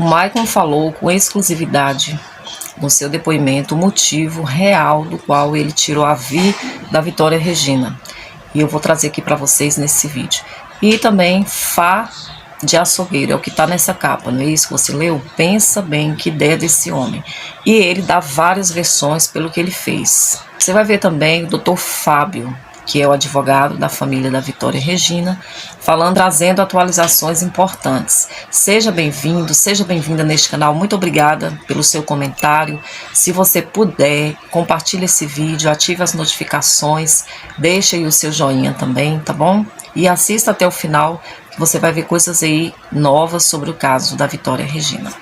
O Maicon falou com exclusividade no seu depoimento o motivo real do qual ele tirou a vida da Vitória Regina. E eu vou trazer aqui para vocês nesse vídeo. E também Fá de Açougueiro, é o que está nessa capa, não é isso que você leu? Pensa bem que ideia desse homem. E ele dá várias versões pelo que ele fez. Você vai ver também o Dr. Fábio, que é o advogado da família da Vitória Regina, trazendo atualizações importantes. Seja bem-vindo, seja bem-vinda neste canal. Muito obrigada pelo seu comentário. Se você puder, compartilhe esse vídeo, ative as notificações, deixe aí o seu joinha também, tá bom? E assista até o final, que você vai ver coisas aí novas sobre o caso da Vitória Regina.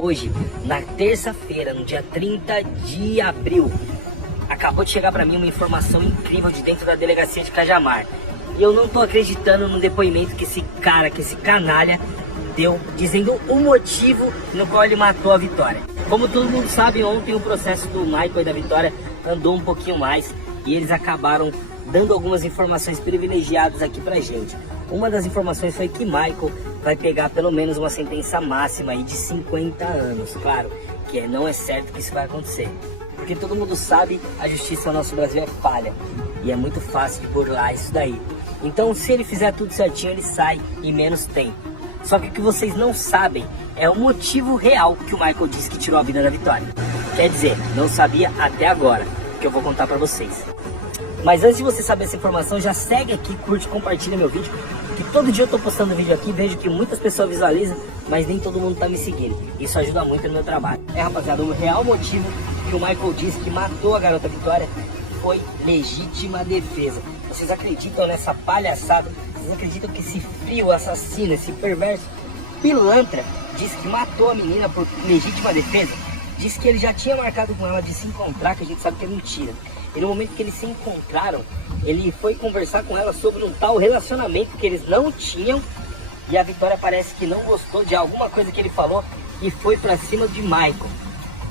Hoje, na terça-feira, no dia 30 de abril, acabou de chegar para mim uma informação incrível de dentro da delegacia de Cajamar. E eu não tô acreditando no depoimento que esse cara, que esse canalha deu, dizendo o motivo no qual ele matou a Vitória. Como todo mundo sabe, ontem o processo do Michael e da Vitória andou um pouquinho mais e eles acabaram dando algumas informações privilegiadas aqui pra gente. Uma das informações foi que Michael vai pegar pelo menos uma sentença máxima aí de 50 anos. Claro que não é certo que isso vai acontecer, porque todo mundo sabe, a justiça no nosso Brasil é falha e é muito fácil de burlar isso daí. Então, se ele fizer tudo certinho, ele sai em menos tempo. Só que o que vocês não sabem é o motivo real que o Michael disse que tirou a vida da Vitória. Quer dizer, não sabia até agora, que eu vou contar pra vocês. Mas antes de você saber essa informação, já segue aqui, curte, compartilha meu vídeo, que todo dia eu tô postando vídeo aqui, vejo que muitas pessoas visualizam, mas nem todo mundo tá me seguindo. Isso ajuda muito no meu trabalho. Rapaziada, o real motivo que o Michael disse que matou a garota Vitória foi legítima defesa. Vocês acreditam nessa palhaçada? Vocês acreditam que esse frio assassino, esse perverso pilantra, disse que matou a menina por legítima defesa? Disse que ele já tinha marcado com ela de se encontrar, que a gente sabe que é mentira. E no momento que eles se encontraram, ele foi conversar com ela sobre um tal relacionamento que eles não tinham. E a Vitória parece que não gostou de alguma coisa que ele falou e foi pra cima de Michael.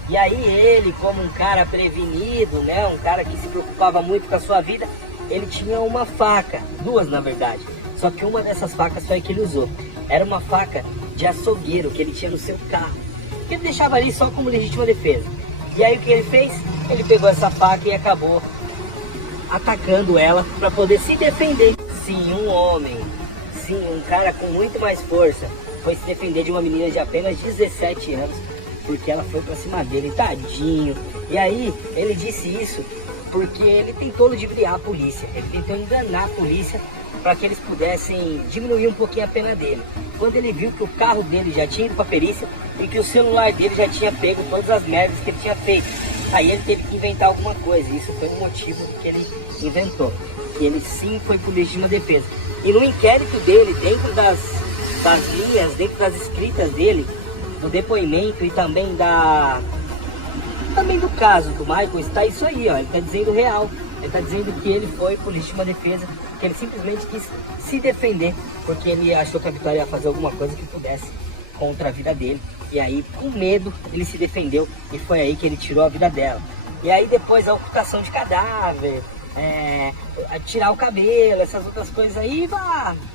E aí ele, como um cara prevenido, né, um cara que se preocupava muito com a sua vida, ele tinha uma faca, duas na verdade. Só que uma dessas facas foi a que ele usou. Era uma faca de açougueiro que ele tinha no seu carro, que ele deixava ali só como legítima defesa. E aí o que ele fez? Ele pegou essa faca e acabou atacando ela para poder se defender. Sim, um homem, sim, um cara com muito mais força, foi se defender de uma menina de apenas 17 anos, porque ela foi pra cima dele, tadinho. E aí, ele disse isso porque ele tentou ludibriar a polícia, ele tentou enganar a polícia para que eles pudessem diminuir um pouquinho a pena dele. Quando ele viu que o carro dele já tinha ido pra perícia e que o celular dele já tinha pego todas as merdas que ele tinha feito, aí ele teve que inventar alguma coisa. Isso foi o motivo que ele inventou, que ele sim foi por legítima defesa. E no inquérito dele, dentro das linhas, dentro das escritas dele, do depoimento e também do caso do Michael, está isso aí, ó. Ele está dizendo real. Ele está dizendo que ele foi por legítima defesa, que ele simplesmente quis se defender, porque ele achou que a Vitória ia fazer alguma coisa que pudesse contra a vida dele. E aí, com medo, ele se defendeu e foi aí que ele tirou a vida dela. E aí depois a ocultação de cadáver, tirar o cabelo, essas outras coisas aí,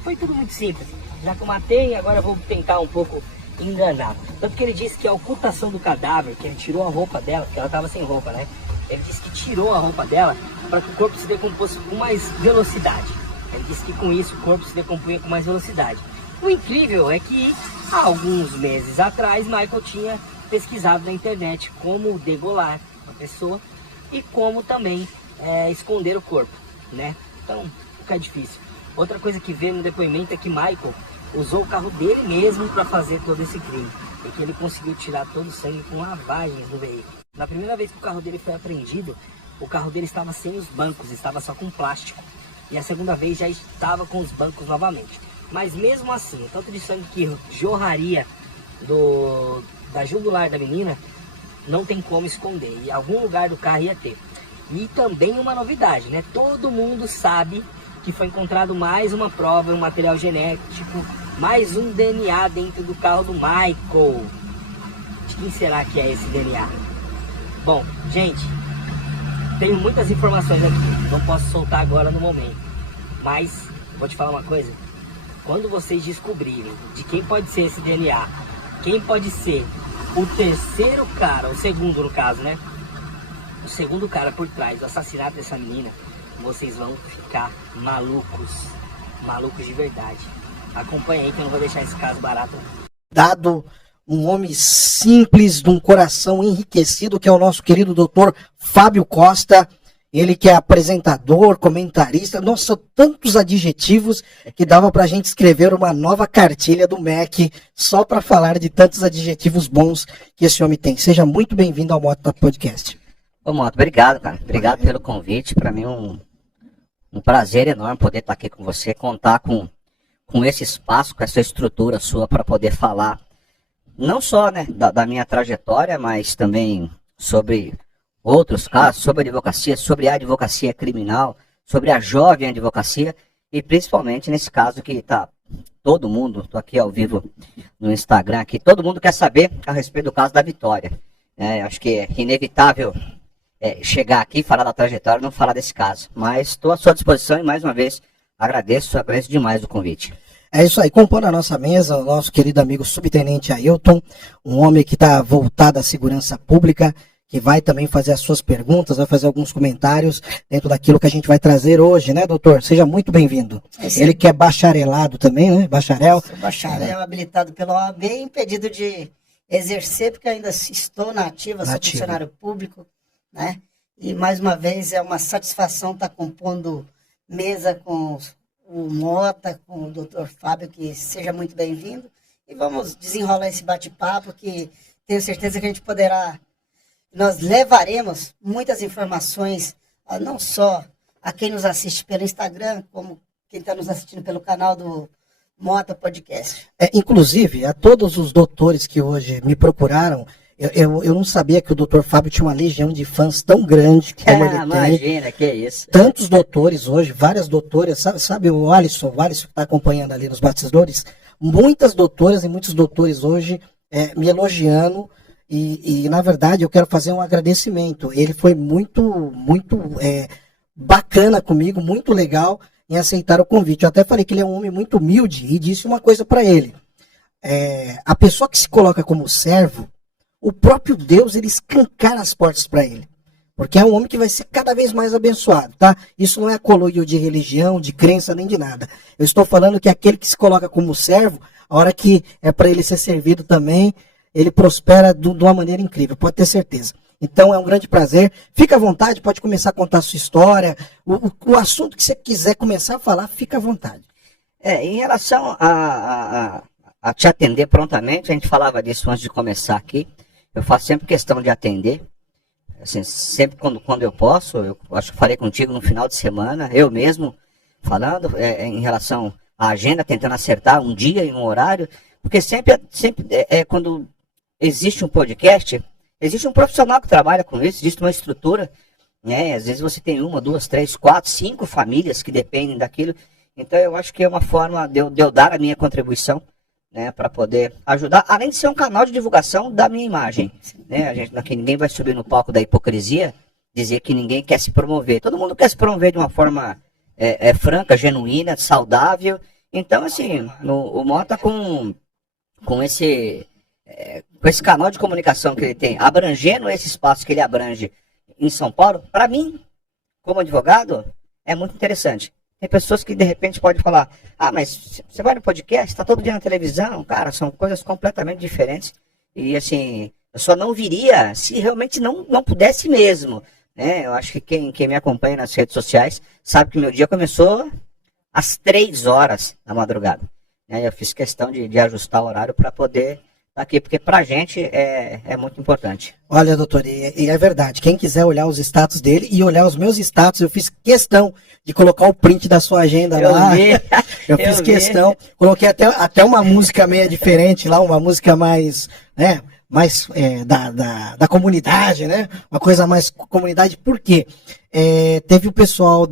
foi tudo muito simples. Já que eu matei, agora eu vou tentar um pouco enganar. Tanto que ele disse que a ocultação do cadáver, que ele tirou a roupa dela, porque ela estava sem roupa, né? Ele disse que tirou a roupa dela para que o corpo se decomposse com mais velocidade. Ele disse que com isso o corpo se decompunha com mais velocidade. O incrível é que há alguns meses atrás Michael tinha pesquisado na internet como degolar uma pessoa e como também esconder o corpo, né? Então fica difícil. Outra coisa que vê no depoimento é que Michael usou o carro dele mesmo para fazer todo esse crime e que ele conseguiu tirar todo o sangue com lavagens no veículo. Na primeira vez que o carro dele foi apreendido, o carro dele estava sem os bancos, estava só com plástico. E a segunda vez já estava com os bancos novamente. Mas mesmo assim, o tanto de sangue que jorraria da jugular da menina, não tem como esconder. E algum lugar do carro ia ter. E também uma novidade, né? Todo mundo sabe que foi encontrado mais uma prova, um material genético, mais um DNA dentro do carro do Michael. De quem será que é esse DNA? Bom, gente, tenho muitas informações aqui, não posso soltar agora no momento, mas vou te falar uma coisa: quando vocês descobrirem de quem pode ser esse DNA, quem pode ser o terceiro cara, o segundo no caso, né? O segundo cara por trás do assassinato dessa menina, vocês vão ficar malucos. Malucos de verdade. Acompanha aí que eu não vou deixar esse caso barato. Dado um homem simples, de um coração enriquecido, que é o nosso querido doutor Fábio Costa. Ele que é apresentador, comentarista, nossa, tantos adjetivos que dava pra gente escrever uma nova cartilha do MEC só para falar de tantos adjetivos bons que esse homem tem. Seja muito bem-vindo ao Mota Podcast. Ô Moto, obrigado, cara. Obrigado pelo convite. Para mim é um prazer enorme poder estar aqui com você, contar com esse espaço, com essa estrutura sua para poder falar não só, né, da minha trajetória, mas também sobre outros casos, sobre a advocacia criminal, sobre a jovem advocacia e principalmente nesse caso que tá todo mundo, tô aqui ao vivo no Instagram aqui, todo mundo quer saber a respeito do caso da Vitória. Acho que é inevitável chegar aqui, falar da trajetória, não falar desse caso. Mas estou à sua disposição e mais uma vez agradeço demais o convite. É isso aí, compondo a nossa mesa, o nosso querido amigo subtenente Ailton, um homem que está voltado à segurança pública, que vai também fazer as suas perguntas, vai fazer alguns comentários dentro daquilo que a gente vai trazer hoje, né, doutor? Seja muito bem-vindo. Ele que é bacharelado também, né? Bacharel. Sou bacharel habilitado pela OAB, impedido de exercer, porque ainda estou na ativa, sou funcionário público, né? E mais uma vez é uma satisfação estar compondo mesa com o Mota, com o Dr. Fábio, que seja muito bem-vindo. E vamos desenrolar esse bate-papo, que tenho certeza que a gente poderá, nós levaremos muitas informações, não só a quem nos assiste pelo Instagram, como quem está nos assistindo pelo canal do Mota Podcast. Inclusive, a todos os doutores que hoje me procuraram, eu não sabia que o doutor Fábio tinha uma legião de fãs tão grande como ele tem. Imagina, que é isso. Tantos doutores hoje, várias doutoras, sabe o Alisson que está acompanhando ali nos bastidores, muitas doutoras e muitos doutores hoje me elogiando e na verdade eu quero fazer um agradecimento. Ele foi muito bacana comigo, muito legal em aceitar o convite. Eu até falei que ele é um homem muito humilde e disse uma coisa para ele. A pessoa que se coloca como servo, o próprio Deus, ele escancara as portas para ele. Porque é um homem que vai ser cada vez mais abençoado, tá? Isso não é coloio de religião, de crença, nem de nada. Eu estou falando que aquele que se coloca como servo, a hora que é para ele ser servido também, ele prospera de uma maneira incrível, pode ter certeza. Então é um grande prazer. Fica à vontade, pode começar a contar a sua história. O assunto que você quiser começar a falar, fica à vontade. Em relação a te atender prontamente, a gente falava disso antes de começar aqui. Eu faço sempre questão de atender, assim, sempre quando eu posso. Eu acho que falei contigo no final de semana, eu mesmo falando em relação à agenda, tentando acertar um dia e um horário, porque sempre quando existe um podcast, existe um profissional que trabalha com isso, existe uma estrutura, né? Às vezes você tem 1, 2, 3, 4, 5 famílias que dependem daquilo, então eu acho que é uma forma de eu dar a minha contribuição, né, para poder ajudar, além de ser um canal de divulgação da minha imagem, né? Aqui ninguém vai subir no palco da hipocrisia, dizer que ninguém quer se promover. Todo mundo quer se promover de uma forma franca, genuína, saudável. Então, assim, o Mota com esse canal de comunicação que ele tem, abrangendo esse espaço que ele abrange em São Paulo, para mim, como advogado, é muito interessante. Tem pessoas que de repente podem falar, mas você vai no podcast, está todo dia na televisão, cara, são coisas completamente diferentes. E assim, eu só não viria se realmente não pudesse mesmo, né? Eu acho que quem me acompanha nas redes sociais sabe que meu dia começou às 3 horas da madrugada, né? Eu fiz questão de ajustar o horário para poder estar aqui, porque pra gente é muito importante. Olha, doutor, e é verdade, quem quiser olhar os status dele e olhar os meus status, eu fiz questão de colocar o print da sua agenda lá. Eu fiz questão, coloquei até uma música meio diferente lá, uma música mais, né, da comunidade, né, uma coisa mais comunidade, por quê? Teve o pessoal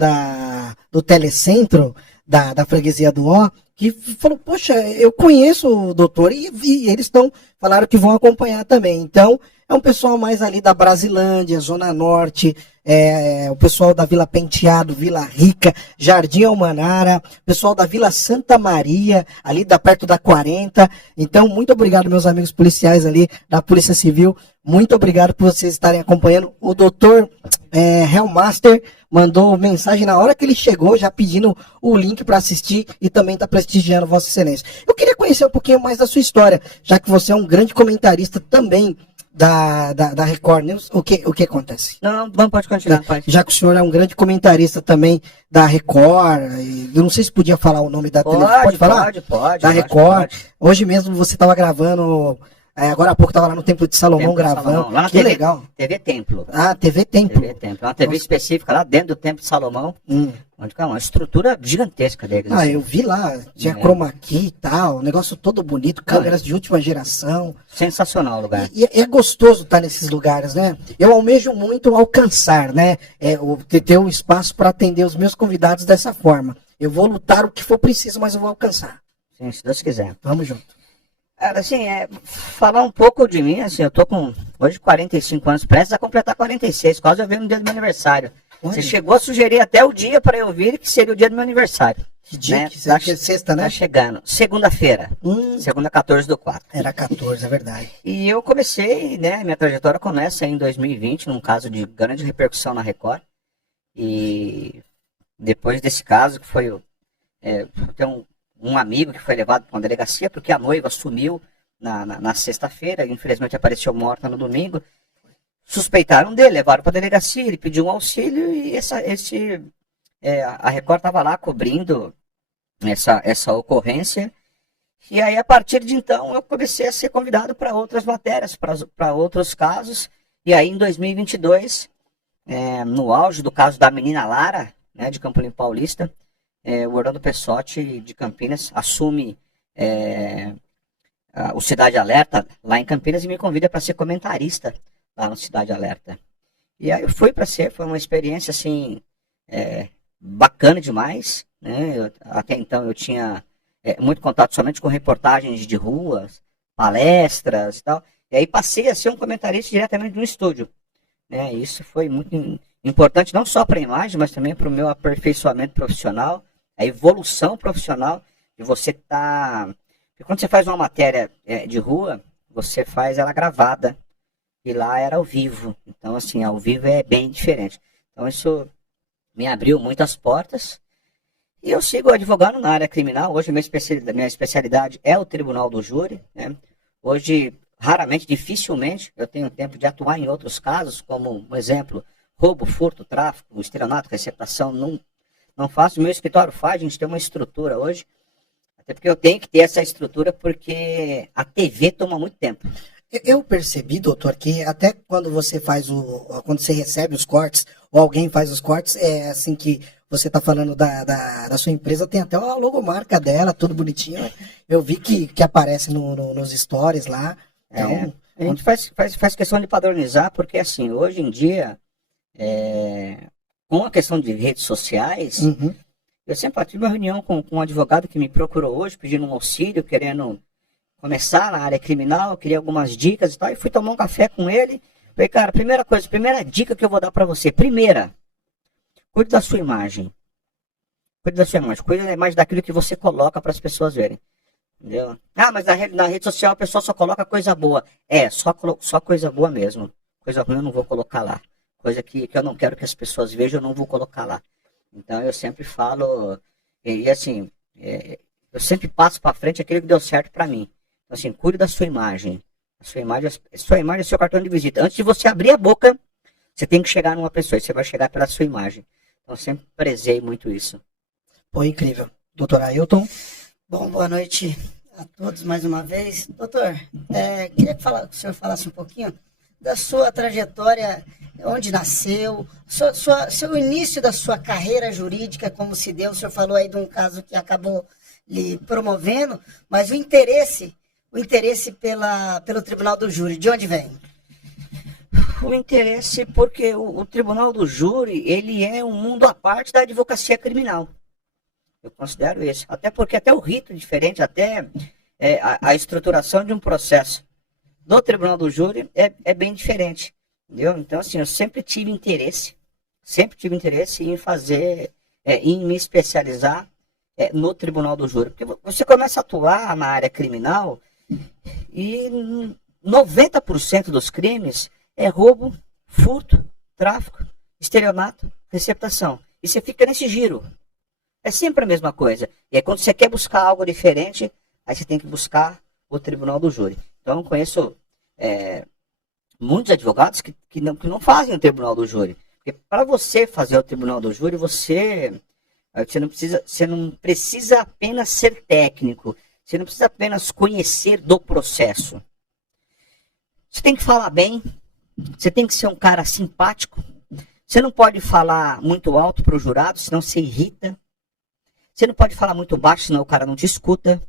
do Telecentro da freguesia do Ó, que falou, poxa, eu conheço o doutor, e eles falaram que vão acompanhar também. Então, é um pessoal mais ali da Brasilândia, Zona Norte, o pessoal da Vila Penteado, Vila Rica, Jardim Almanara, pessoal da Vila Santa Maria, ali perto da 40. Então, muito obrigado, meus amigos policiais ali da Polícia Civil. Muito obrigado por vocês estarem acompanhando. O doutor Hellmaster mandou mensagem na hora que ele chegou, já pedindo o link para assistir e também está prestigiando Vossa Excelência. Eu queria conhecer um pouquinho mais da sua história, já que você é um grande comentarista também da Record News. O que acontece? Não, pode continuar. Pode. Já que o senhor é um grande comentarista também da Record, eu não sei se podia falar o nome da televisão. Pode falar? Pode. Da Record. Hoje mesmo você estava gravando, agora há pouco estava lá no Templo de Salomão gravando. Salomão. Lá na que TV, legal. TV Templo. Ah, TV Templo. TV Templo. Uma TV específica lá dentro do Templo de Salomão. Onde é uma estrutura gigantesca deles. Eu vi lá, tinha chroma key e tal, um negócio todo bonito, câmeras de última geração. Sensacional o lugar. E é gostoso estar nesses lugares, né? Eu almejo muito alcançar, né? Ter um espaço para atender os meus convidados dessa forma. Eu vou lutar o que for preciso, mas eu vou alcançar. Sim, se Deus quiser. Vamos junto. Cara, assim, falar um pouco de mim, assim, eu tô com hoje 45 anos, prestes a completar 46, quase eu venho no dia do meu aniversário. Olha. Você chegou a sugerir até o dia para eu vir, que seria o dia do meu aniversário. Que dia? Né? Que é sexta, né? Tá chegando. Segunda-feira. Segunda, 14/4. Era 14, é verdade. E eu comecei, né? Minha trajetória começa em 2020, num caso de grande repercussão na Record. E depois desse caso, que foi... tem um amigo que foi levado para uma delegacia, porque a noiva sumiu na sexta-feira, infelizmente apareceu morta no domingo. Suspeitaram dele, levaram para a delegacia, ele pediu um auxílio e a Record estava lá cobrindo essa ocorrência. E aí, a partir de então, eu comecei a ser convidado para outras matérias, para outros casos. E aí, em 2022, no auge do caso da menina Lara, né, de Campo Limpo Paulista, o Orlando Pessotti, de Campinas, assume o Cidade Alerta lá em Campinas e me convida para ser comentarista lá no Cidade Alerta. E aí eu fui foi uma experiência assim, bacana demais, né? Até então eu tinha muito contato somente com reportagens de ruas, palestras e tal. E aí passei a ser um comentarista diretamente no estúdio, né? Isso foi muito importante, não só para a imagem, mas também para o meu aperfeiçoamento profissional, a evolução profissional de você estar... Quando você faz uma matéria de rua, você faz ela gravada. E lá era ao vivo. Então, assim, ao vivo é bem diferente. Então, isso me abriu muitas portas. E eu sigo advogando na área criminal. Hoje, minha especialidade é o Tribunal do Júri, né? Hoje, raramente, dificilmente, eu tenho tempo de atuar em outros casos, como, por exemplo, roubo, furto, tráfico, estelionato, receptação. Não faço. O meu escritório faz, a gente tem uma estrutura hoje. Até porque eu tenho que ter essa estrutura, porque a TV toma muito tempo. Eu percebi, doutor, que até quando você quando você recebe os cortes, ou alguém faz os cortes, assim que você está falando da sua empresa, tem até a logomarca dela, tudo bonitinho. Eu vi que aparece nos stories lá. Então, a gente faz questão de padronizar, porque assim, hoje em dia, com a questão de redes sociais, eu sempre tive uma reunião com um advogado que me procurou hoje, pedindo um auxílio, querendo começar na área criminal, queria algumas dicas e tal, e fui tomar um café com ele. Falei, cara, primeira dica que eu vou dar pra você. Primeira, cuide da sua imagem. Cuide da sua imagem. Cuide da imagem daquilo que você coloca para as pessoas verem. Entendeu? Ah, mas na rede social a pessoa só coloca coisa boa. Só coisa boa mesmo. Coisa ruim eu não vou colocar lá. Coisa que eu não quero que as pessoas vejam, eu não vou colocar lá. Então eu sempre falo, e assim, eu sempre passo para frente aquilo que deu certo para mim. Assim, cuide da sua imagem. A sua imagem é seu cartão de visita. Antes de você abrir a boca, você tem que chegar numa pessoa. E você vai chegar pela sua imagem. Então, eu sempre prezei muito isso. Pô, incrível. Doutor Ailton. Bom, boa noite a todos mais uma vez. Doutor, queria que o senhor falasse um pouquinho da sua trajetória, onde nasceu, seu início da sua carreira jurídica, como se deu. O senhor falou aí de um caso que acabou lhe promovendo, mas o interesse pelo Tribunal do Júri, de onde vem? O interesse porque o Tribunal do Júri, ele é um mundo à parte da advocacia criminal. Eu considero isso. Até porque até o rito é diferente, até a estruturação de um processo do Tribunal do Júri é bem diferente. Entendeu? Então, assim, eu sempre tive interesse em fazer, em me especializar no Tribunal do Júri. Porque você começa a atuar na área criminal e 90% dos crimes é roubo, furto, tráfico, estelionato, receptação. E você fica nesse giro. É sempre a mesma coisa. E aí quando você quer buscar algo diferente, aí você tem que buscar o Tribunal do Júri. Então eu conheço muitos advogados que não fazem o Tribunal do Júri. Porque para você fazer o Tribunal do Júri, você não precisa apenas ser técnico. Você não precisa apenas conhecer do processo. Você tem que falar bem. Você tem que ser um cara simpático. Você não pode falar muito alto para o jurado, senão você irrita. Você não pode falar muito baixo, senão o cara não te escuta.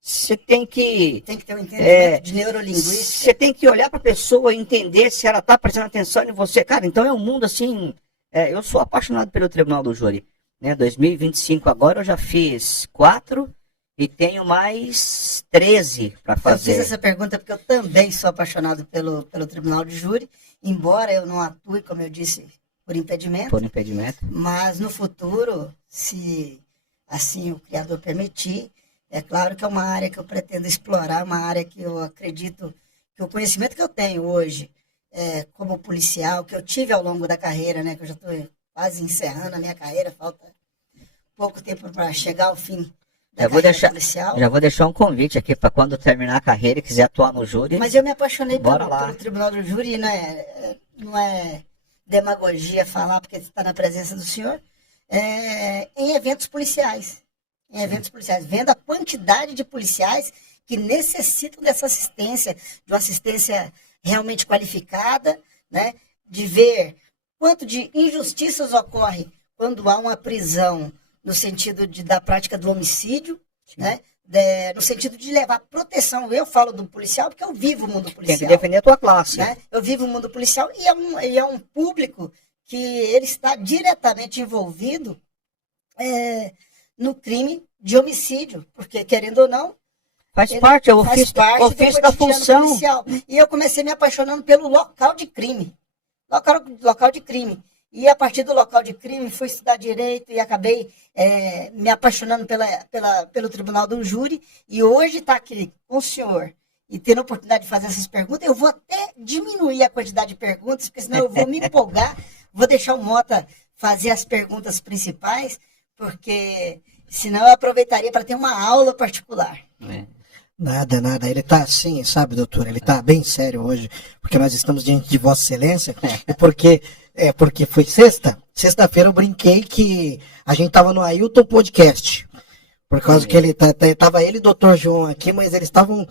Você tem que ter um entendimento de neurolinguística. Você tem que olhar para a pessoa e entender se ela está prestando atenção em você. Cara, então é um mundo assim... eu sou apaixonado pelo Tribunal do Júri. 2025 agora eu já fiz 4 e tenho mais 13 para fazer. Eu fiz essa pergunta porque eu também sou apaixonado pelo Tribunal de Júri, embora eu não atue, como eu disse, por impedimento. Por impedimento. Mas no futuro, se assim o Criador permitir, é claro que é uma área que eu pretendo explorar, uma área que eu acredito que o conhecimento que eu tenho hoje como policial, que eu tive ao longo da carreira, né, que eu já estou quase encerrando a minha carreira, falta pouco tempo para chegar ao fim da carreira policial. Já vou deixar um convite aqui para quando terminar a carreira e quiser atuar no júri. Mas eu me apaixonei pelo Tribunal do Júri, não é demagogia falar porque está na presença do senhor, em eventos policiais. Em eventos policiais, vendo a quantidade de policiais que necessitam dessa assistência, de uma assistência realmente qualificada, né? De ver quanto de injustiças ocorre quando há uma prisão no sentido da prática do homicídio, né? No sentido de levar proteção. Eu falo do policial porque eu vivo o mundo policial. Tem que defender a tua classe. Né? Eu vivo o mundo policial e é um público que ele está diretamente envolvido no crime de homicídio, porque, querendo ou não, faz parte da função. Policial. E eu comecei me apaixonando pelo local de crime. Local de crime. E a partir do local de crime, fui estudar direito e acabei me apaixonando pelo Tribunal do Júri. E hoje está aqui com o senhor e tendo a oportunidade de fazer essas perguntas, eu vou até diminuir a quantidade de perguntas, porque senão eu vou me empolgar. Vou deixar o Mota fazer as perguntas principais, porque senão eu aproveitaria para ter uma aula particular. Nada. Ele tá assim, sabe, doutor? Ele tá bem sério hoje, porque nós estamos diante de Vossa Excelência, porque foi sexta-feira eu brinquei que a gente tava no Ailton Podcast, por causa que tava ele e o doutor João aqui, mas eles estavam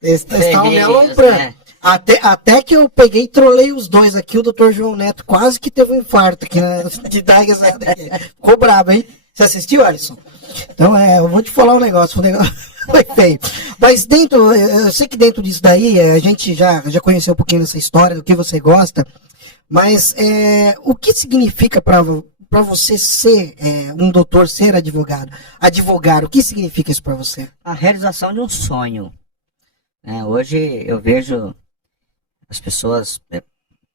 me alombrando. Né? Até que eu peguei e trolei os dois aqui, o doutor João Neto quase que teve um infarto aqui, né? De dar risada. Ficou bravo, hein? Você assistiu, Alisson? Então, eu vou te falar um negócio foi feio. Mas eu sei que dentro disso daí, a gente já conheceu um pouquinho dessa história, do que você gosta, mas o que significa para você ser um doutor, ser advogado? Advogar, o que significa isso para você? A realização de um sonho. Hoje eu vejo as pessoas,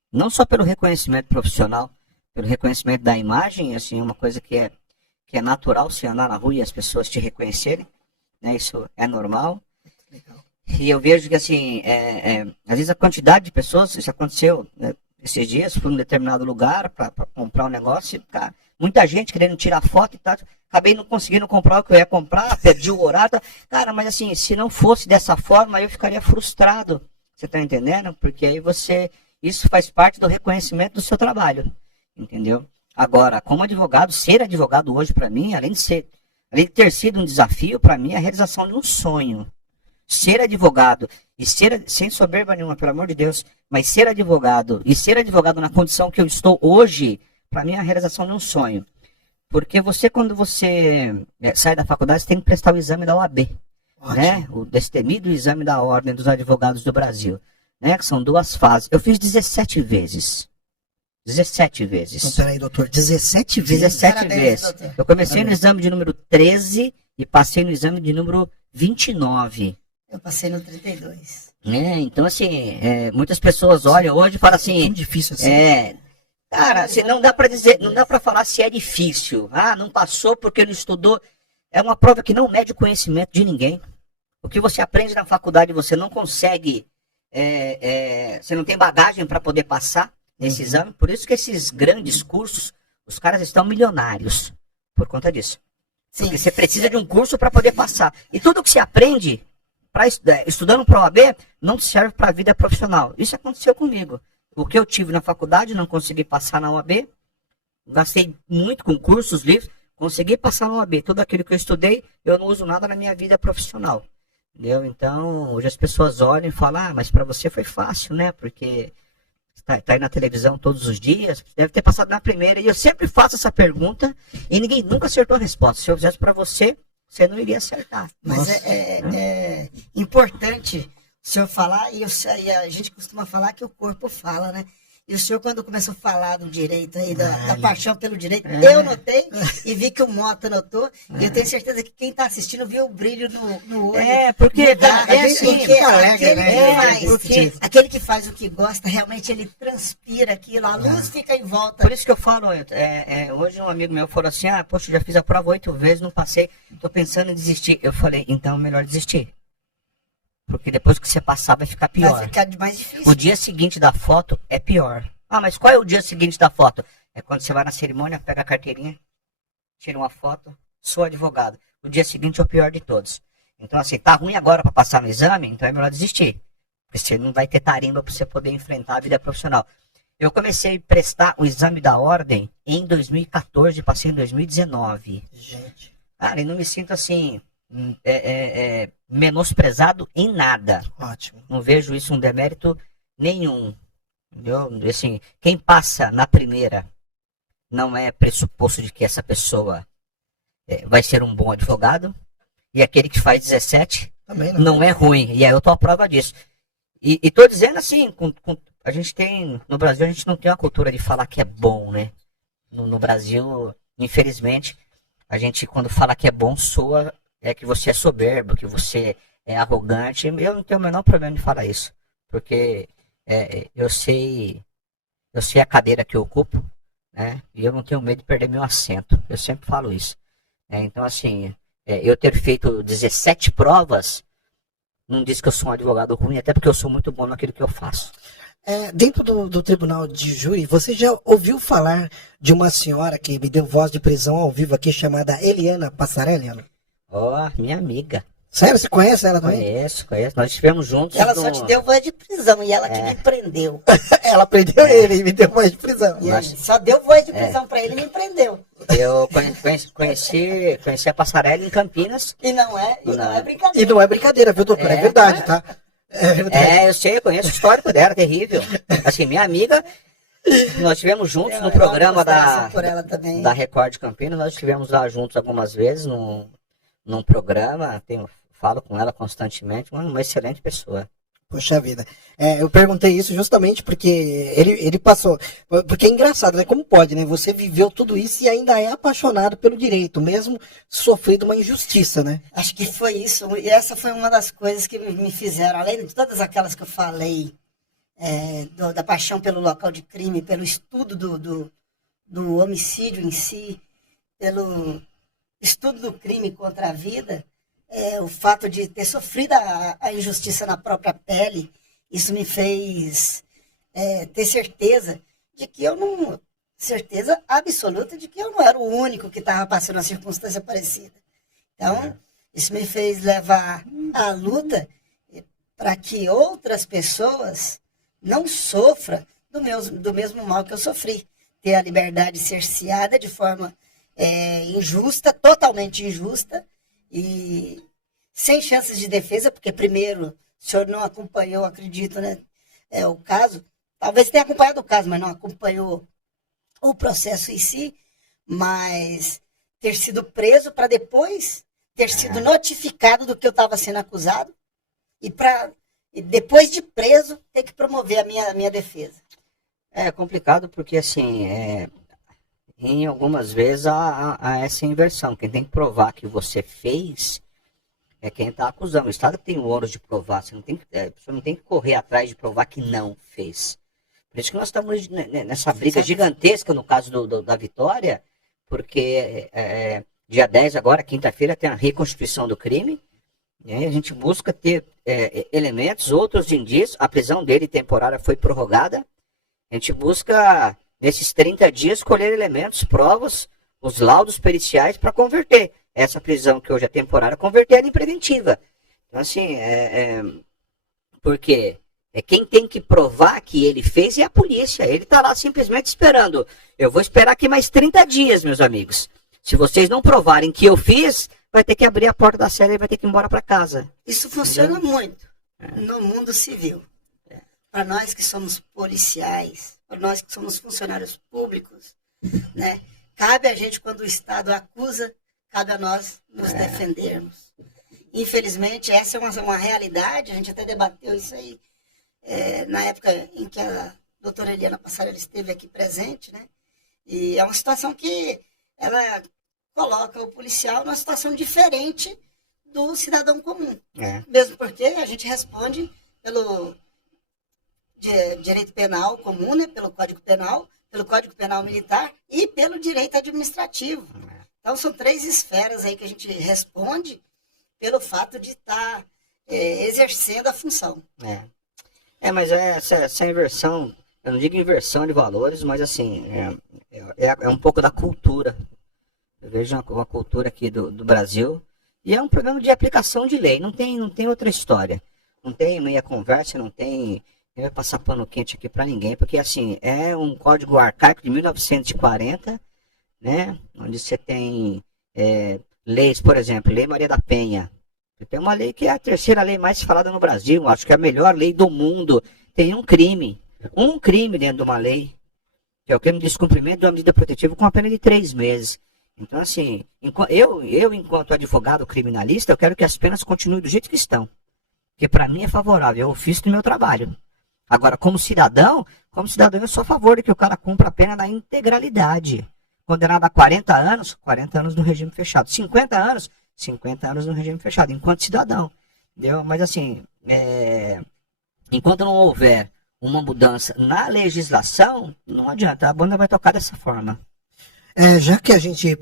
não só pelo reconhecimento profissional, pelo reconhecimento da imagem, assim, uma coisa que é natural se andar na rua e as pessoas te reconhecerem, né? Isso é normal. Legal. E eu vejo que, assim, às vezes a quantidade de pessoas, isso aconteceu, né, esses dias, fui em um determinado lugar para comprar um negócio, cara, muita gente querendo tirar foto e tal, acabei não conseguindo comprar o que eu ia comprar, perdi o horário, cara, mas assim, se não fosse dessa forma, eu ficaria frustrado, você tá entendendo? Porque aí isso faz parte do reconhecimento do seu trabalho, entendeu? Agora, como advogado, ser advogado hoje para mim, além de ter sido um desafio, para mim é a realização de um sonho. Ser advogado e sem soberba nenhuma, pelo amor de Deus, mas ser advogado na condição que eu estou hoje, para mim é a realização de um sonho. Porque quando você sai da faculdade, você tem que prestar o exame da OAB, né? O destemido exame da Ordem dos Advogados do Brasil, né? Que são 2 fases. Eu fiz 17 vezes. 17 vezes. Então, peraí, doutor, 17 vezes? 17 Parabéns, vezes. doutor. Eu comecei no exame de número 13 e passei no exame de número 29. Eu passei no 32. Então, assim, muitas pessoas olham hoje e falam assim... Tão difícil assim. Cara, não dá pra dizer, não dá pra falar se é difícil. Ah, não passou porque não estudou. É uma prova que não mede o conhecimento de ninguém. O que você aprende na faculdade você não consegue, você não tem bagagem para poder passar nesse exame. Por isso que esses grandes cursos, os caras estão milionários por conta disso. Sim. Porque você precisa de um curso para poder passar. E tudo que você aprende estudando para a OAB não serve para a vida profissional. Isso aconteceu comigo. O que eu tive na faculdade, não consegui passar na OAB. Gastei muito com cursos, livros, consegui passar na OAB. Tudo aquilo que eu estudei, eu não uso nada na minha vida profissional. Entendeu? Então, hoje as pessoas olham e falam, mas para você foi fácil, né? Porque tá aí na televisão todos os dias, deve ter passado na primeira. E eu sempre faço essa pergunta e ninguém nunca acertou a resposta. Se eu fizesse para você, você não iria acertar. Mas é importante o senhor falar, e a gente costuma falar que o corpo fala, né? E o senhor, quando começou a falar do direito aí, da paixão pelo direito, eu notei e vi que o Mota notou. E eu tenho certeza que quem está assistindo viu o brilho no olho. Porque aquele que faz o que gosta, realmente ele transpira aquilo, a luz fica em volta. Por isso que eu falo, hoje um amigo meu falou assim, poxa, já fiz a prova 8 vezes, não passei, tô pensando em desistir. Eu falei, então é melhor desistir. Porque depois que você passar vai ficar pior. Vai ficar mais difícil. O dia seguinte da foto é pior. Mas qual é o dia seguinte da foto? É quando você vai na cerimônia, pega a carteirinha, tira uma foto, sou advogado. O dia seguinte é o pior de todos. Então assim, tá ruim agora para passar no exame, então é melhor desistir. Porque você não vai ter tarimba para você poder enfrentar a vida profissional. Eu comecei a prestar o exame da ordem em 2014, passei em 2019. Gente. Cara, e não me sinto assim... menosprezado em nada. Ótimo. Não vejo isso um demérito nenhum. Entendeu? Assim, quem passa na primeira não é pressuposto de que essa pessoa vai ser um bom advogado. E aquele que faz 17 Também não é ruim. E aí eu tô à prova disso. E tô dizendo assim, a gente tem, no Brasil a gente não tem uma cultura de falar que é bom, né? No Brasil, infelizmente, a gente quando fala que é bom, soa que você é soberbo, que você é arrogante. Eu não tenho o menor problema de falar isso, porque eu sei a cadeira que eu ocupo, né? E eu não tenho medo de perder meu assento. Eu sempre falo isso. Então, assim, eu ter feito 17 provas não diz que eu sou um advogado ruim, até porque eu sou muito bom naquilo que eu faço. Dentro do tribunal de júri, você já ouviu falar de uma senhora que me deu voz de prisão ao vivo aqui, chamada Eliana Passarelli? Minha amiga. Sério? Você conhece ela também? Conheço. Nós estivemos juntos. Ela só te deu voz de prisão e ela que me prendeu. Ela prendeu ele e me deu voz de prisão. Só deu voz de prisão pra ele e me prendeu. Eu conheci a Passarelli em Campinas. E não é brincadeira. E não é brincadeira, viu, doutor? É verdade, tá? É verdade. Eu sei, eu conheço o histórico dela, terrível. Assim, minha amiga, nós estivemos juntos no programa da Record de Campinas, nós estivemos lá juntos algumas vezes num programa, falo com ela constantemente, uma excelente pessoa. Poxa vida. Eu perguntei isso justamente porque ele passou. Porque é engraçado, né? Como pode, né? Você viveu tudo isso e ainda é apaixonado pelo direito, mesmo sofrendo uma injustiça, né? Acho que foi isso. E essa foi uma das coisas que me fizeram, além de todas aquelas que eu falei, da paixão pelo local de crime, pelo estudo do homicídio em si, pelo estudo do crime contra a vida. O fato de ter sofrido a injustiça na própria pele, isso me fez ter certeza de que certeza absoluta de que eu não era o único que estava passando uma circunstância parecida. Então, isso me fez levar a luta para que outras pessoas não sofram do mesmo mal que eu sofri. Ter a liberdade cerceada de forma injusta, totalmente injusta, e sem chances de defesa, porque primeiro, o senhor não acompanhou, acredito, né, o caso, talvez tenha acompanhado o caso, mas não acompanhou o processo em si, mas ter sido preso para depois ter sido notificado do que eu estava sendo acusado, e depois de preso, ter que promover a minha defesa. É complicado porque, assim, em algumas vezes há essa inversão. Quem tem que provar que você fez é quem está acusando. O Estado tem o ônus de provar. Você a pessoa não tem que correr atrás de provar que não fez. Por isso que nós estamos nessa briga gigantesca no caso da Vitória, porque dia 10 agora, quinta-feira, tem a reconstituição do crime. A gente busca ter elementos, outros indícios. A prisão dele temporária foi prorrogada. A gente busca, nesses 30 dias, colher elementos, provas, os laudos periciais para converter essa prisão que hoje é temporária, converter ela em preventiva. Então, assim, porque quem tem que provar que ele fez é a polícia. Ele está lá simplesmente esperando. Eu vou esperar aqui mais 30 dias, meus amigos. Se vocês não provarem que eu fiz, vai ter que abrir a porta da cela e vai ter que ir embora para casa. Isso funciona muito no mundo civil. Para nós que somos policiais, para nós que somos funcionários públicos, né? Cabe a gente, quando o Estado acusa, cabe a nós nos defendermos. Infelizmente, essa é uma realidade, a gente até debateu isso aí na época em que a doutora Eliana Passarelli esteve aqui presente, né? E é uma situação que ela coloca o policial numa situação diferente do cidadão comum. Mesmo porque a gente responde pelo direito penal comum, né? Pelo Código Penal, pelo Código Penal Militar e pelo direito administrativo. Então são 3 esferas aí que a gente responde pelo fato de estar exercendo a função. Mas essa inversão, eu não digo inversão de valores, mas assim, é um pouco da cultura. Eu vejo uma cultura aqui do Brasil, e é um problema de aplicação de lei, não tem outra história. Não tem meia conversa, não tem... Eu vou passar pano quente aqui para ninguém, porque assim, é um código arcaico de 1940, né? Onde você tem leis, por exemplo, Lei Maria da Penha. Você tem uma lei que é a 3ª lei mais falada no Brasil, acho que é a melhor lei do mundo. Tem um crime dentro de uma lei, que é o crime de descumprimento de uma medida protetiva com a pena de 3 meses. Então, assim, eu enquanto advogado criminalista, eu quero que as penas continuem do jeito que estão. Que para mim é favorável, é o ofício do meu trabalho. Agora, como cidadão, eu sou a favor de que o cara cumpra a pena na integralidade. Condenado a 40 anos no regime fechado. 50 anos no regime fechado, enquanto cidadão. Entendeu? Mas assim, enquanto não houver uma mudança na legislação, não adianta, a banda vai tocar dessa forma. Já que a gente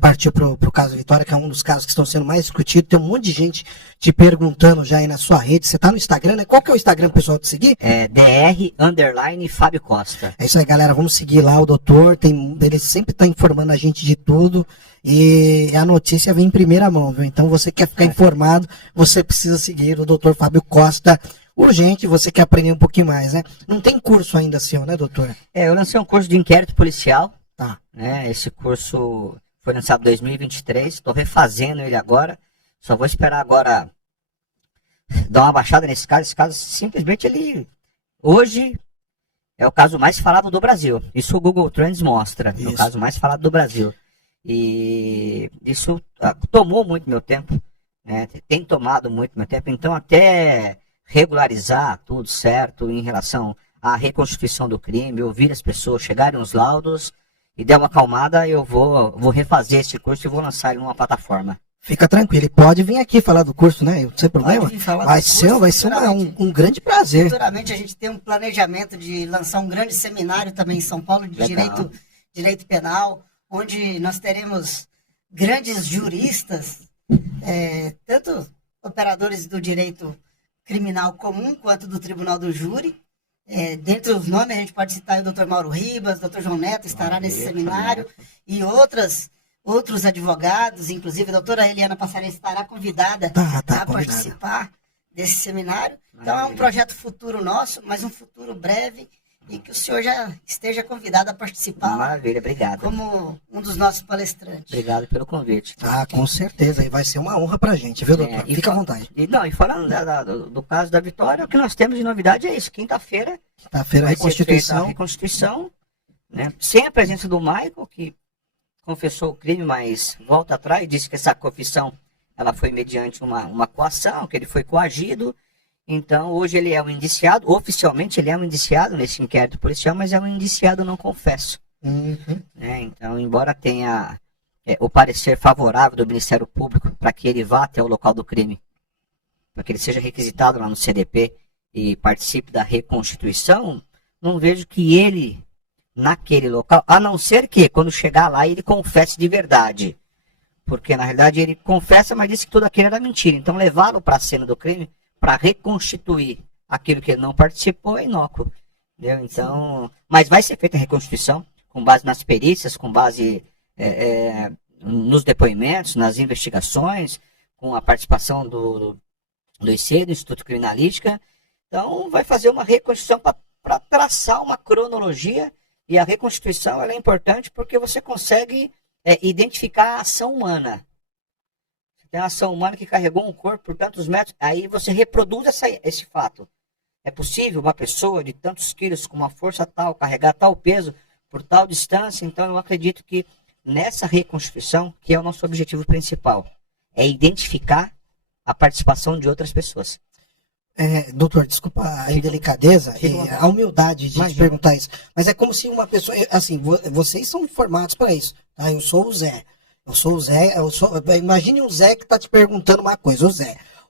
partiu pro caso Vitória, que é um dos casos que estão sendo mais discutidos, tem um monte de gente te perguntando já aí na sua rede. Você tá no Instagram, né? Qual que é o Instagram, pessoal, de seguir? DR_Fábio Costa. É isso aí, galera. Vamos seguir lá o doutor. Ele sempre tá informando a gente de tudo. E a notícia vem em primeira mão, viu? Então, você quer ficar informado, você precisa seguir o doutor Fábio Costa. Urgente, você quer aprender um pouquinho mais, né? Não tem curso ainda seu, né, doutor? Eu lancei um curso de inquérito policial. Tá. Esse curso foi lançado em 2023, estou refazendo ele agora, só vou esperar agora dar uma baixada nesse caso. Esse caso simplesmente hoje é o caso mais falado do Brasil, isso o Google Trends mostra, é o caso mais falado do Brasil, e isso tomou muito meu tempo, né? Tem tomado muito meu tempo, então até regularizar tudo certo em relação à reconstituição do crime, ouvir as pessoas, chegarem os laudos, e der uma acalmada, eu vou refazer esse curso e vou lançar ele numa plataforma. Fica tranquilo, ele pode vir aqui falar do curso, né? Sem problema. Vai ser um grande prazer. Futuramente a gente tem um planejamento de lançar um grande seminário também em São Paulo de direito penal, onde nós teremos grandes juristas, tanto operadores do direito criminal comum quanto do Tribunal do Júri. Dentre os nomes, a gente pode citar o Dr. Mauro Ribas, o Dr. João Neto estará nesse seminário, e outros advogados, inclusive a doutora Eliana Passarelli estará convidada a participar desse seminário. Então é um projeto futuro nosso, mas um futuro breve, e que o senhor já esteja convidado a participar. Maravilha, obrigado. Como um dos nossos palestrantes. Obrigado pelo convite. Com certeza, e vai ser uma honra pra gente, viu, doutor? Fica à vontade. E falando do caso da Vitória, o que nós temos de novidade é isso. Quinta-feira, a reconstituição, né? Sem a presença do Michael, que confessou o crime, mas volta atrás, disse que essa confissão ela foi mediante uma coação, que ele foi coagido. Então, hoje ele é um indiciado, oficialmente ele é um indiciado nesse inquérito policial, mas é um indiciado não confesso. Né? Então, embora tenha o parecer favorável do Ministério Público para que ele vá até o local do crime, para que ele seja requisitado lá no CDP e participe da reconstituição, não vejo que ele, naquele local, a não ser que quando chegar lá ele confesse de verdade. Porque na realidade ele confessa, mas disse que tudo aquilo era mentira. Então levá-lo para a cena do crime para reconstituir aquilo que ele não participou é inócuo. Entendeu? Então, mas vai ser feita a reconstituição com base nas perícias, com base nos depoimentos, nas investigações, com a participação do IC, do Instituto Criminalística. Então vai fazer uma reconstituição para traçar uma cronologia, e a reconstituição ela é importante porque você consegue identificar a ação humana. Tem uma ação humana que carregou um corpo por tantos metros, aí você reproduz esse fato. É possível uma pessoa de tantos quilos com uma força tal, carregar tal peso por tal distância? Então eu acredito que nessa reconstituição, que é o nosso objetivo principal, é identificar a participação de outras pessoas. Doutor, desculpa a indelicadeza e a humildade de te perguntar isso, mas é como se uma pessoa, assim, vocês são formados para isso, tá? Eu sou o Zé, imagine um Zé que tá te perguntando uma coisa,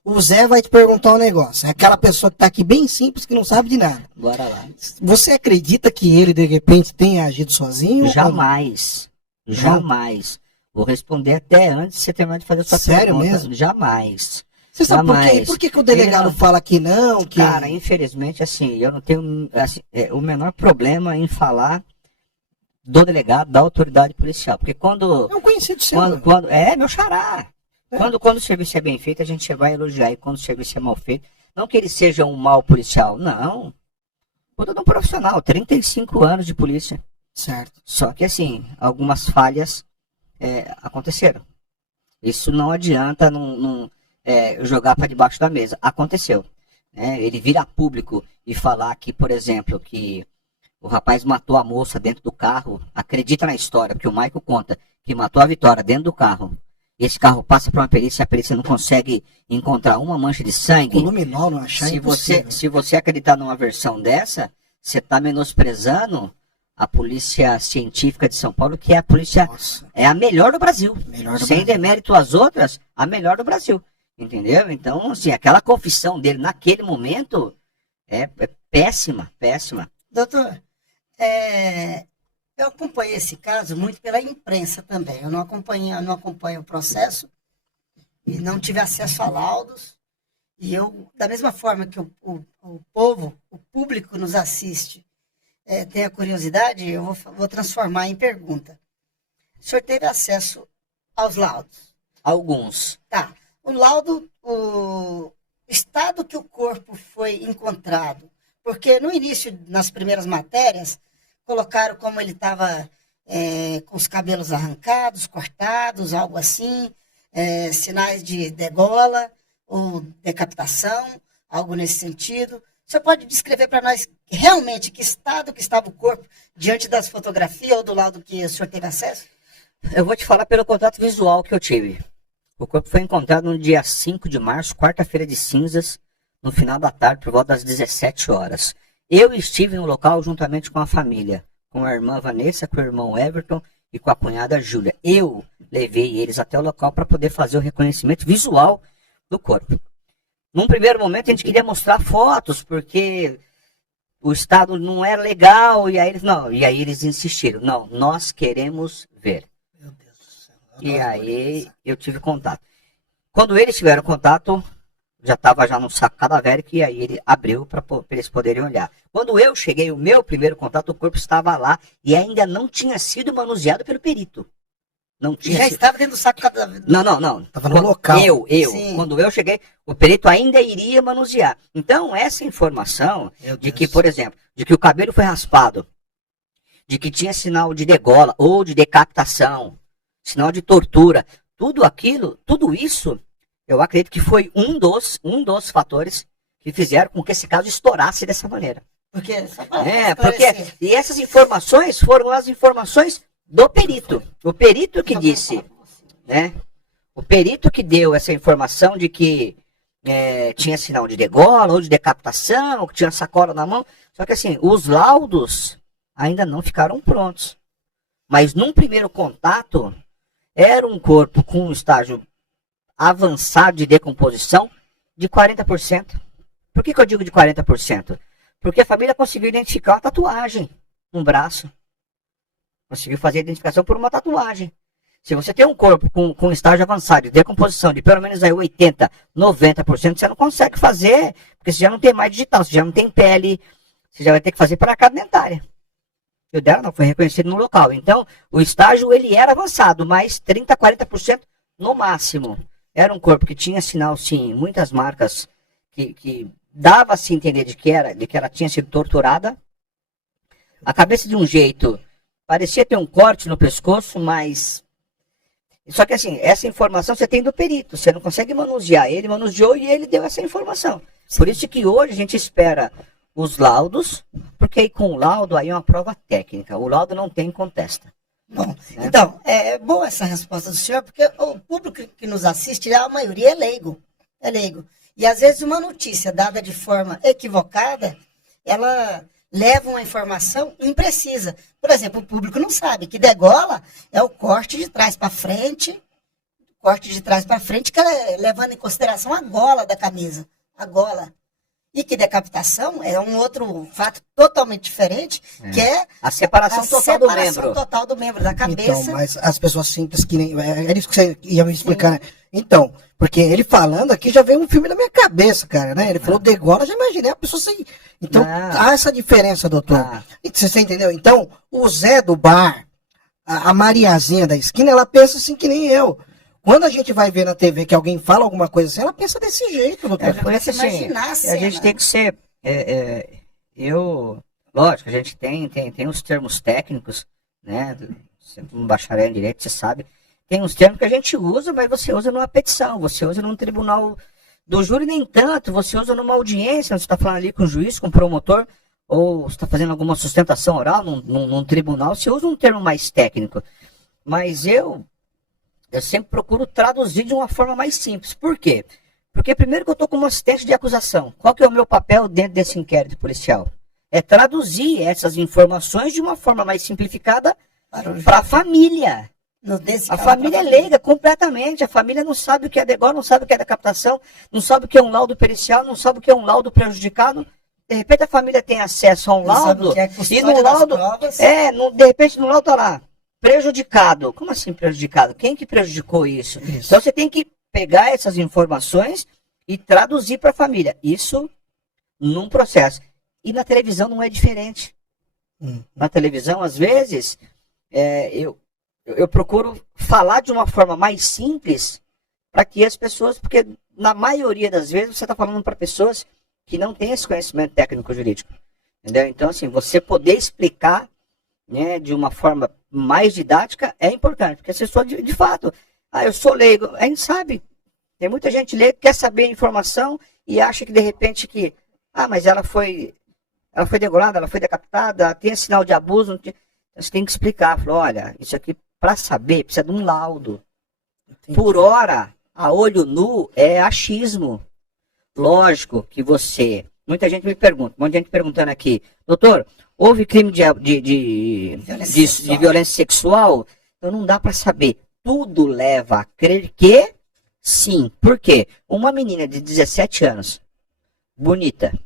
o Zé vai te perguntar um negócio, é aquela pessoa que tá aqui bem simples, que não sabe de nada. Bora lá. Você acredita que ele, de repente, tenha agido sozinho? Jamais. Jamais. Vou responder até antes de você terminar de fazer a sua pergunta. Sério mesmo? Jamais. Você sabe por que o delegado fala que não? Cara, infelizmente, assim, eu não tenho o menor problema em falar do delegado, da autoridade policial. Porque quando... É um conhecido seu. Meu xará. Quando o serviço é bem feito, a gente vai elogiar. E quando o serviço é mal feito, não que ele seja um mau policial, não. Todo um profissional, 35 anos de polícia. Certo. Só que, assim, algumas falhas aconteceram. Isso não adianta jogar para debaixo da mesa. Aconteceu. Ele vir a público e falar que, por exemplo, que o rapaz matou a moça dentro do carro, acredita na história, porque o Maico conta que matou a Vitória dentro do carro. Esse carro passa por uma perícia, a perícia não consegue encontrar uma mancha de sangue. O luminol não achar se você acreditar numa versão dessa, você está menosprezando a polícia científica de São Paulo, que é a polícia, é a melhor do Brasil. Sem demérito às outras, a melhor do Brasil. Entendeu? Então, assim, aquela confissão dele naquele momento é péssima, péssima. Doutor, eu acompanhei esse caso muito pela imprensa também. Eu não acompanho o processo e não tive acesso a laudos. E eu, da mesma forma que o povo, o público nos assiste, tem a curiosidade, eu vou transformar em pergunta. O senhor teve acesso aos laudos? Alguns. Tá. O laudo, o estado que o corpo foi encontrado. Porque no início, nas primeiras matérias, colocaram como ele estava com os cabelos arrancados, cortados, algo assim, sinais de degola ou decapitação, algo nesse sentido. Você pode descrever para nós realmente que estado que estava o corpo diante das fotografias ou do laudo que o senhor teve acesso? Eu vou te falar pelo contato visual que eu tive. O corpo foi encontrado no dia 5 de março, quarta-feira de cinzas, no final da tarde, por volta das 17 horas. Eu estive no local juntamente com a família, com a irmã Vanessa, com o irmão Everton e com a cunhada Júlia. Eu levei eles até o local para poder fazer o reconhecimento visual do corpo. Num primeiro momento a gente queria mostrar fotos, porque o estado não era legal, e aí eles insistiram, não, nós queremos ver. Meu Deus do céu. E aí eu tive contato. Quando eles tiveram contato, já estava no saco cadavérico, e aí ele abriu para eles poderem olhar. Quando eu cheguei, o meu primeiro contato, o corpo estava lá e ainda não tinha sido manuseado pelo perito. Não tinha já estava dentro do saco cadavérico? Não. Estava no local. Quando eu cheguei, o perito ainda iria manusear. Então, essa informação de que, por exemplo, de que o cabelo foi raspado, de que tinha sinal de degola ou de decapitação, sinal de tortura, tudo isso, eu acredito que foi um dos fatores que fizeram com que esse caso estourasse dessa maneira. Porque e essas informações foram as informações do perito. O perito que disse, né? O perito que deu essa informação de que tinha sinal de degola ou de decapitação, que tinha sacola na mão. Só que assim, os laudos ainda não ficaram prontos. Mas num primeiro contato, era um corpo com um estágio avançado de decomposição de 40%. Por que eu digo de 40%? Porque a família conseguiu identificar uma tatuagem no braço. Conseguiu fazer a identificação por uma tatuagem. Se você tem um corpo com estágio avançado de decomposição de pelo menos aí 80%, 90%, você não consegue fazer, porque você já não tem mais digital, você já não tem pele, você já vai ter que fazer para cada dentária. E o dela não foi reconhecido no local. Então, o estágio ele era avançado, mas 30%, 40% no máximo. Era um corpo que tinha sinal, sim, muitas marcas que dava-se a entender de que ela tinha sido torturada. A cabeça de um jeito, parecia ter um corte no pescoço, mas... Só que assim, essa informação você tem do perito, você não consegue manusear. Ele manuseou e ele deu essa informação. Por isso que hoje a gente espera os laudos, porque aí com o laudo aí é uma prova técnica. O laudo não tem contesta. Bom, né? então, é boa essa resposta do senhor, porque o público que nos assiste, a maioria é leigo. É leigo. E às vezes uma notícia dada de forma equivocada, ela leva uma informação imprecisa. Por exemplo, o público não sabe que degola é o corte de trás para frente, que é levando em consideração a gola da camisa, a gola. E que decapitação é um outro fato totalmente diferente, que é a separação total do membro da cabeça. Então, mas as pessoas simples que nem... É isso que você ia me explicar, né? Então, porque ele falando aqui já veio um filme na minha cabeça, cara, né? Ele falou degola, já imaginei a pessoa sem... Então, há essa diferença, doutor. Você entendeu? Então, o Zé do bar, a Mariazinha da esquina, ela pensa assim que nem eu. Quando a gente vai ver na TV que alguém fala alguma coisa assim, ela pensa desse jeito, doutor. Por isso, assim, a gente tem que ser... Lógico, a gente tem os termos técnicos, né? Um bacharel em direito, você sabe. Tem uns termos que a gente usa, mas você usa numa petição, você usa num tribunal do júri, nem tanto, você usa numa audiência, você está falando ali com o juiz, com o promotor, ou você está fazendo alguma sustentação oral num tribunal, você usa um termo mais técnico. Mas eu sempre procuro traduzir de uma forma mais simples. Por quê? Porque primeiro que eu estou como assistente de acusação. Qual que é o meu papel dentro desse inquérito policial? É traduzir essas informações de uma forma mais simplificada para a família. A família é leiga completamente. A família não sabe o que é degola, não sabe o que é decapitação, não sabe o que é um laudo pericial, não sabe o que é um laudo prejudicado. De repente a família tem acesso a um laudo e no laudo... de repente no laudo está lá. Prejudicado. Como assim prejudicado? Quem que prejudicou isso? Então você tem que pegar essas informações e traduzir para a família. Isso num processo. E na televisão não é diferente. Na televisão, às vezes, eu procuro falar de uma forma mais simples para que as pessoas, porque na maioria das vezes você está falando para pessoas que não têm esse conhecimento técnico-jurídico. Entendeu? Então, assim, você poder explicar, né, de uma forma mais didática é importante, porque se for de fato, eu sou leigo, a gente sabe, tem muita gente leiga que quer saber a informação e acha que de repente que, mas ela foi degolada, ela foi decapitada, tem sinal de abuso, você tem que explicar, olha, isso aqui para saber precisa de um laudo. Entendi. Por hora, a olho nu é achismo. Lógico que muita gente me pergunta, um monte de gente perguntando aqui, doutor, houve crime de violência sexual? Então não dá para saber. Tudo leva a crer que sim. Por quê? Uma menina de 17 anos, bonita,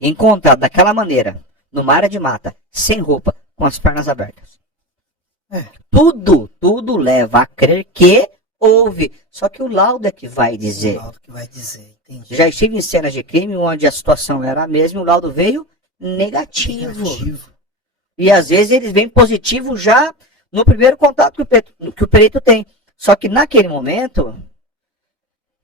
encontrada daquela maneira, numa área de mata, sem roupa, com as pernas abertas. Tudo leva a crer que houve. Só que o laudo é que vai dizer. O laudo que vai dizer, entendi. Já estive em cenas de crime onde a situação era a mesma e o laudo veio negativo. E às vezes eles vêm positivo já no primeiro contato que o perito tem. Só que naquele momento,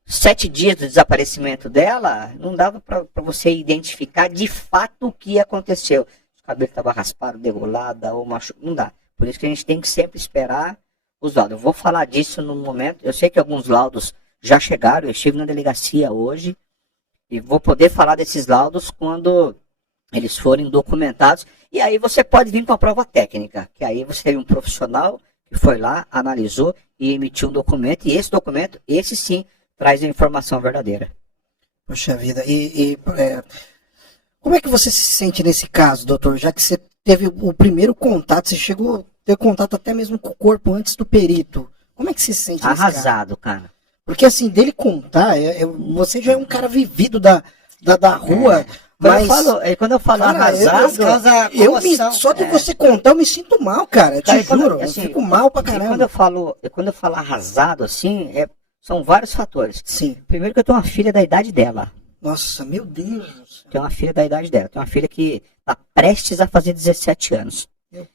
7 dias do desaparecimento dela, não dava para você identificar de fato o que aconteceu. O cabelo estava raspado, degolado ou machucado. Não dá. Por isso que a gente tem que sempre esperar os laudos. Eu vou falar disso no momento. Eu sei que alguns laudos já chegaram. Eu estive na delegacia hoje e vou poder falar desses laudos quando eles forem documentados. E aí você pode vir com a prova técnica, que aí você tem um profissional que foi lá, analisou e emitiu um documento. E esse documento, esse sim, traz a informação verdadeira. Poxa vida. Como é que você se sente nesse caso, doutor? Já que você teve o primeiro contato, você chegou a ter contato até mesmo com o corpo antes do perito. Como é que você se sente nesse caso? Arrasado, cara. Porque assim, dele contar, você já é um cara vivido da rua, mas... Quando eu falo cara, arrasado, causa comoção. só de você contar, eu me sinto mal, cara. Eu te Cara, juro, eu assim, fico mal pra e caramba. quando eu falo arrasado, assim, são vários fatores. Sim. Primeiro que eu tenho uma filha da idade dela. Nossa, meu Deus do céu. Tenho uma filha da idade dela. Tenho uma filha que tá prestes a fazer 17 anos. Meu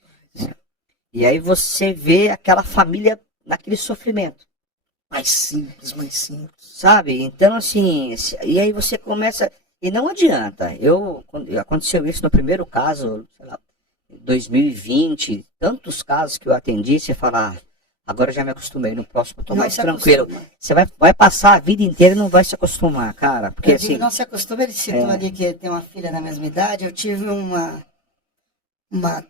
E aí você vê aquela família naquele sofrimento. mais simples, mais simples. Sabe? Então, assim, e aí você começa. E não adianta. Quando aconteceu isso no primeiro caso, sei lá, 2020, tantos casos que eu atendi, você fala, agora eu já me acostumei, no próximo eu tô Não mais se tranquilo. acostuma. Você vai passar a vida inteira e não vai se acostumar, cara. Porque Eu digo, assim. não se acostuma, ele citou ali que tem uma filha da mesma idade. Eu tive uma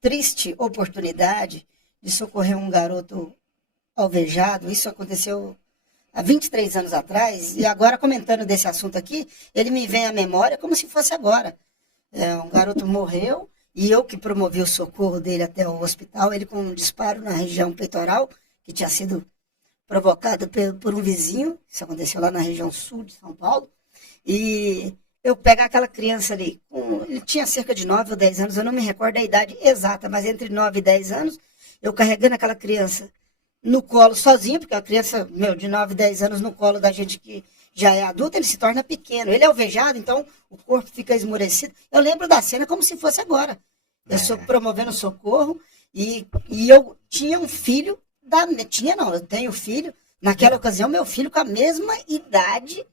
triste oportunidade de socorrer um garoto alvejado. Isso aconteceu há 23 anos atrás, e agora comentando desse assunto aqui, ele me vem à memória como se fosse agora. Um garoto morreu, e eu que promovi o socorro dele até o hospital, ele com um disparo na região peitoral, que tinha sido provocado por um vizinho, isso aconteceu lá na região sul de São Paulo, e eu pego aquela criança ali, ele tinha cerca de 9 ou 10 anos, eu não me recordo a idade exata, mas entre 9 e 10 anos, eu carregando aquela criança no colo sozinho, porque a criança, de 9, 10 anos no colo da gente que já é adulto, ele se torna pequeno. Ele é alvejado, então o corpo fica esmorecido. Eu lembro da cena como se fosse agora. Eu sou promovendo socorro e eu tinha um filho, eu tenho filho, naquela ocasião meu filho com a mesma idade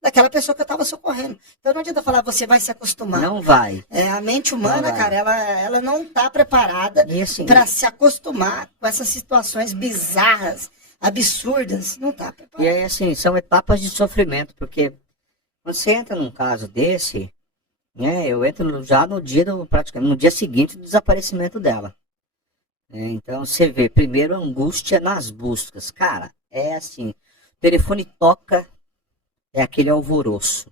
daquela pessoa que eu estava socorrendo. Então não adianta falar, você vai se acostumar. Não vai. A mente humana, cara, ela não está preparada Assim, para se acostumar com essas situações bizarras, absurdas. Não está preparada. E aí, assim, são etapas de sofrimento, porque quando você entra num caso desse, né, eu entro já praticamente no dia seguinte do desaparecimento dela. Então você vê, primeiro, a angústia nas buscas. Cara, é assim, o telefone toca, é aquele alvoroço.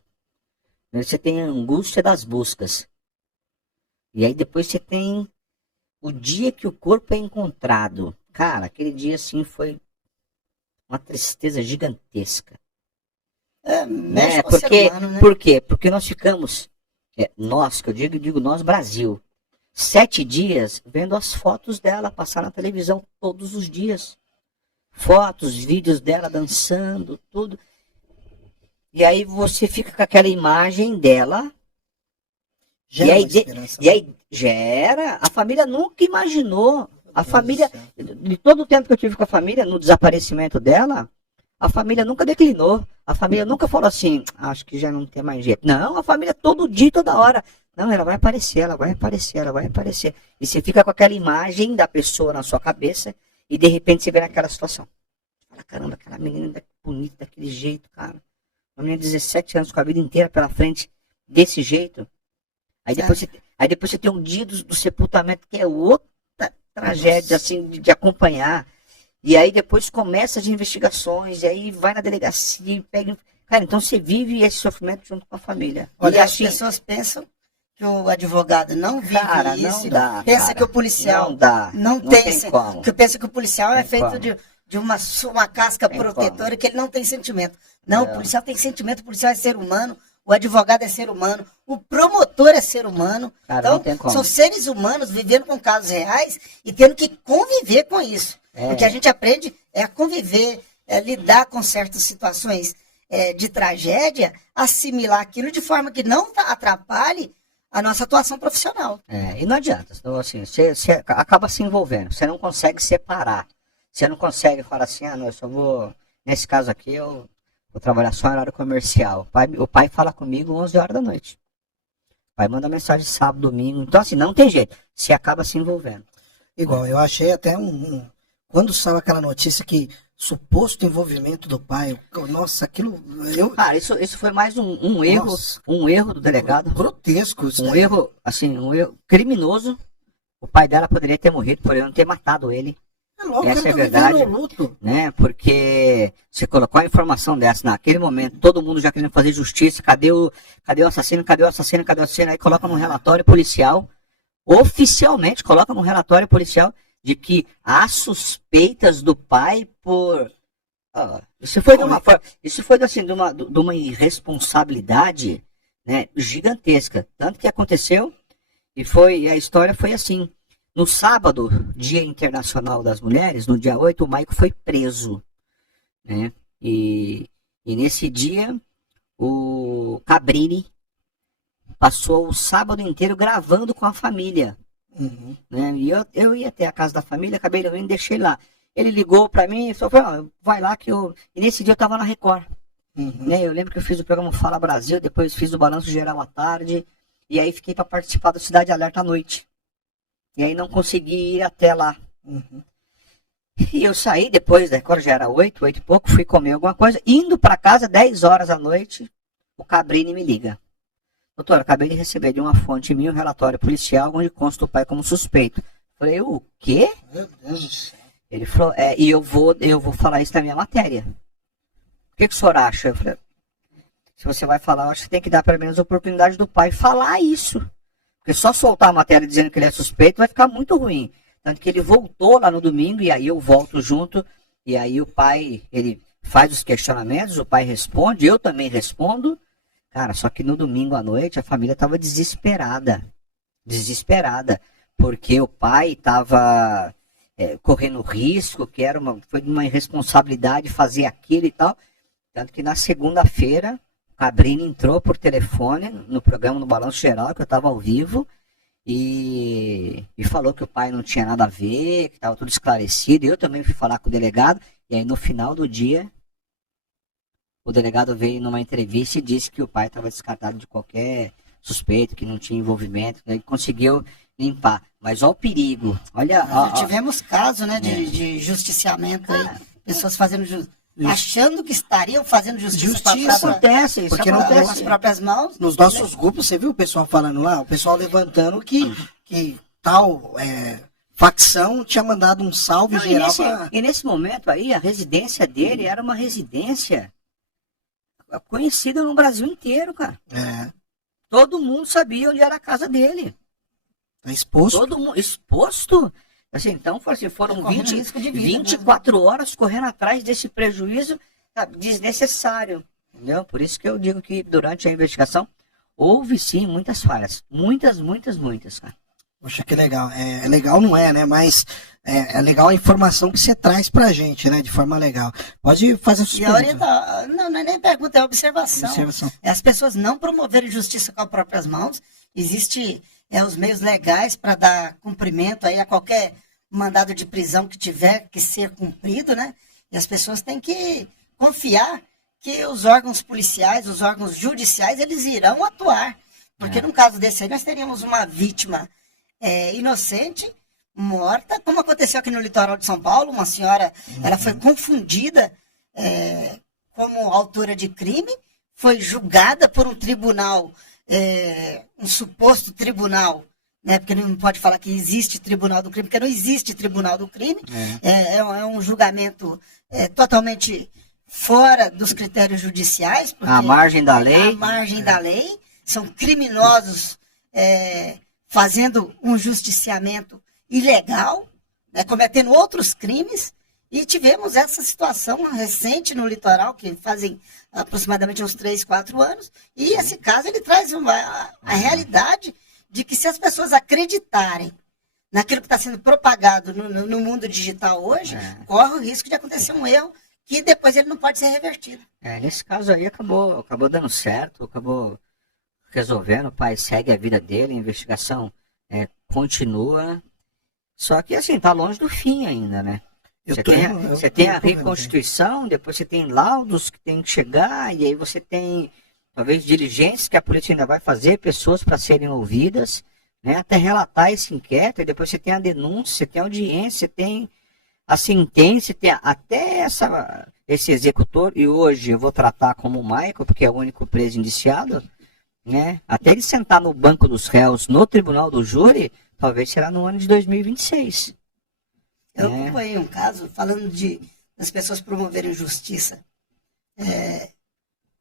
Você tem a angústia das buscas. E aí depois você tem o dia que o corpo é encontrado. Cara, aquele dia assim foi uma tristeza gigantesca. Mexe com o ser humano, né? Por quê? Porque nós ficamos, nós, que eu digo nós, Brasil, 7 dias vendo as fotos dela passar na televisão todos os dias. Fotos, vídeos dela dançando, tudo. E aí você fica com aquela imagem dela. Gera uma esperança, né? Gera. A família nunca imaginou. A família, de todo o tempo que eu tive com a família, no desaparecimento dela, a família nunca declinou. A família nunca falou assim, acho que já não tem mais jeito. Não, a família todo dia, toda hora. Não, ela vai aparecer, ela vai aparecer, ela vai aparecer. E você fica com aquela imagem da pessoa na sua cabeça e de repente você vê naquela situação. Fala, caramba, aquela menina bonita daquele jeito, cara. Uma menina de 17 anos com a vida inteira pela frente, desse jeito. Aí depois você tem um dia do sepultamento, que é outra tragédia, assim, de acompanhar. E aí depois começa as investigações, e aí vai na delegacia e pega... Cara, então você vive esse sofrimento junto com a família. Olha, e as assim, pessoas pensam que o advogado não vive cara, isso. não dá, pensa cara, que o policial não tem como. que pensa que o policial é Tem feito como. de uma casca Tem protetora, como. que ele não tem sentimento. Não, o policial tem sentimento, o policial é ser humano, o advogado é ser humano, o promotor é ser humano. Cara, não então, tem como. são seres humanos vivendo com casos reais e tendo que conviver com isso. O que a gente aprende é a conviver, lidar com certas situações de tragédia, assimilar aquilo de forma que não atrapalhe a nossa atuação profissional. E não adianta. Então, assim, você acaba se envolvendo. Você não consegue separar. Você não consegue falar assim, não, eu só vou... Nesse caso aqui, eu vou trabalhar só em horário comercial. O pai fala comigo 11 horas da noite. O pai manda mensagem sábado, domingo. Então, assim, não tem jeito. Você acaba se envolvendo. Igual, eu achei até quando saiu aquela notícia que suposto envolvimento do pai, nossa, aquilo... Cara, isso foi mais um erro, Nossa. um erro do delegado. Grotesco isso Um daí. erro, assim, um erro criminoso. O pai dela poderia ter morrido por ele não ter matado ele. É louco, Essa é a tá verdade. vivendo o luto. Né? Porque você colocou a informação dessa naquele momento, todo mundo já querendo fazer justiça, cadê o assassino, cadê o assassino, cadê o assassino? Aí coloca num relatório policial, oficialmente coloca num relatório policial de que há suspeitas do pai por... Isso foi assim, de uma irresponsabilidade, né, gigantesca. Tanto que aconteceu, e a história foi assim. No sábado, Dia Internacional das Mulheres, no dia 8, o Maico foi preso. Né? E nesse dia, o Cabrini passou o sábado inteiro gravando com a família. Uhum. Né? E eu ia até a casa da família, acabei indo e deixei lá. Ele ligou pra mim e falou, vai lá que eu... E nesse dia eu tava na Record. Uhum. Né? Eu lembro que eu fiz o programa Fala Brasil, depois fiz o Balanço Geral à tarde, e aí fiquei para participar do Cidade Alerta à noite. E aí não consegui ir até lá. Uhum. E eu saí depois da Record, já era 8 e pouco, fui comer alguma coisa, indo para casa, 10 horas da noite, o Cabrini me liga. Doutor, acabei de receber de uma fonte minha um relatório policial onde consta o pai como suspeito. Falei, o quê? Meu Deus do céu. Ele falou, e eu vou falar isso na minha matéria. O que o senhor acha? Eu falei, se você vai falar, eu acho que tem que dar pelo menos a oportunidade do pai falar isso. Porque só soltar a matéria dizendo que ele é suspeito vai ficar muito ruim. Tanto que ele voltou lá no domingo e aí eu volto junto. E aí o pai, ele faz os questionamentos, o pai responde, eu também respondo. Cara, só que no domingo à noite a família estava desesperada. Desesperada. Porque o pai estava correndo risco, que foi uma irresponsabilidade fazer aquilo e tal. Tanto que na segunda-feira, o Cabrini entrou por telefone no programa no Balanço Geral, que eu estava ao vivo, e falou que o pai não tinha nada a ver, que estava tudo esclarecido. Eu também fui falar com o delegado, e aí no final do dia, o delegado veio numa entrevista e disse que o pai estava descartado de qualquer suspeito, que não tinha envolvimento, né? Ele conseguiu limpar. Mas olha o perigo. Olha, Já tivemos casos, né, de justiciamento aí, pessoas fazendo achando que estariam fazendo justiça acontece, isso porque acontece. com as próprias mãos. Nos nossos grupos, você viu o pessoal falando lá? O pessoal levantando que tal facção tinha mandado um salve geral. E nesse momento aí, a residência dele era uma residência conhecida no Brasil inteiro, cara. Todo mundo sabia onde era a casa dele. Tá exposto. Todo mundo exposto. Assim, então, foram 24 horas correndo atrás desse prejuízo, sabe, desnecessário. Entendeu? Por isso que eu digo que durante a investigação houve sim muitas falhas. Muitas, cara. Poxa, que legal. É legal, não é, né? Mas é legal a informação que você traz pra gente, né? De forma legal. Pode fazer a sua pergunta. Não é nem pergunta, é observação. As pessoas não promoverem justiça com as próprias mãos. Existe os meios legais para dar cumprimento aí a qualquer mandado de prisão que tiver que ser cumprido, né? E as pessoas têm que confiar que os órgãos policiais, os órgãos judiciais, eles irão atuar. Porque num caso desse aí, nós teríamos uma vítima inocente, morta, como aconteceu aqui no litoral de São Paulo. Uma senhora, ela foi confundida como autora de crime, foi julgada por um tribunal, um suposto tribunal, né? Porque não pode falar que existe tribunal do crime, porque não existe tribunal do crime. É um julgamento totalmente fora dos critérios judiciais. À margem da lei. À margem da lei. São criminosos fazendo um justiciamento ilegal, né, cometendo outros crimes. E tivemos essa situação recente no litoral, que fazem aproximadamente uns 3, 4 anos. E esse caso ele traz a realidade de que, se as pessoas acreditarem naquilo que está sendo propagado no mundo digital hoje, corre o risco de acontecer um erro que depois ele não pode ser revertido. Nesse caso aí acabou dando certo, acabou resolvendo, o pai segue a vida dele, a investigação continua. Só que assim, tá longe do fim ainda, né? Você tem a reconstituição, depois você tem laudos que tem que chegar, e aí você tem talvez diligências que a polícia ainda vai fazer, pessoas para serem ouvidas, né, até relatar esse inquérito, e depois você tem a denúncia, você tem a audiência, você tem a sentença, você tem até esse executor, e hoje eu vou tratar como o Michael, porque é o único preso indiciado, né, até ele sentar no banco dos réus no tribunal do júri, talvez será no ano de 2026. Eu acompanhei um caso falando das pessoas promoverem justiça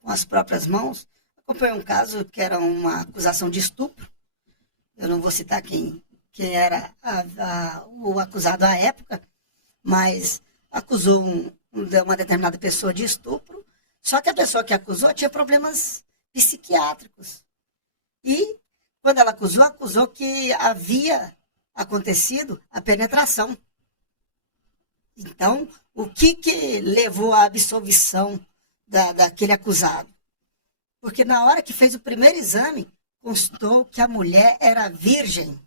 com as próprias mãos. Acompanhei um caso que era uma acusação de estupro. Eu não vou citar quem era o acusado à época, mas acusou uma determinada pessoa de estupro, só que a pessoa que acusou tinha problemas psiquiátricos. E, quando ela acusou que havia acontecido a penetração. Então, o que levou à absolvição daquele acusado? Porque na hora que fez o primeiro exame, constou que a mulher era virgem.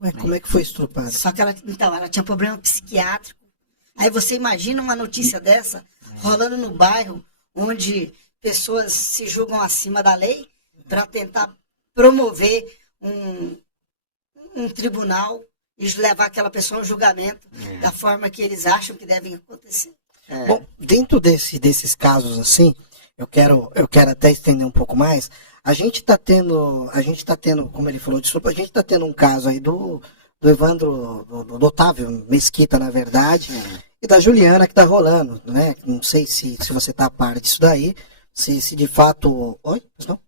Ué, como é que foi estuprada? Só que ela tinha problema psiquiátrico. Aí você imagina uma notícia dessa rolando no bairro, onde pessoas se julgam acima da lei para tentar promover um tribunal e levar aquela pessoa ao julgamento da forma que eles acham que devem acontecer. Bom, dentro desses casos assim, eu quero até estender um pouco mais. A gente está tendo, como ele falou, desculpa, a gente está tendo um caso aí do Evandro, do Otávio Mesquita, na verdade, e da Juliana que está rolando, né? Não sei se você está a par disso daí, se de fato... Oi? Não?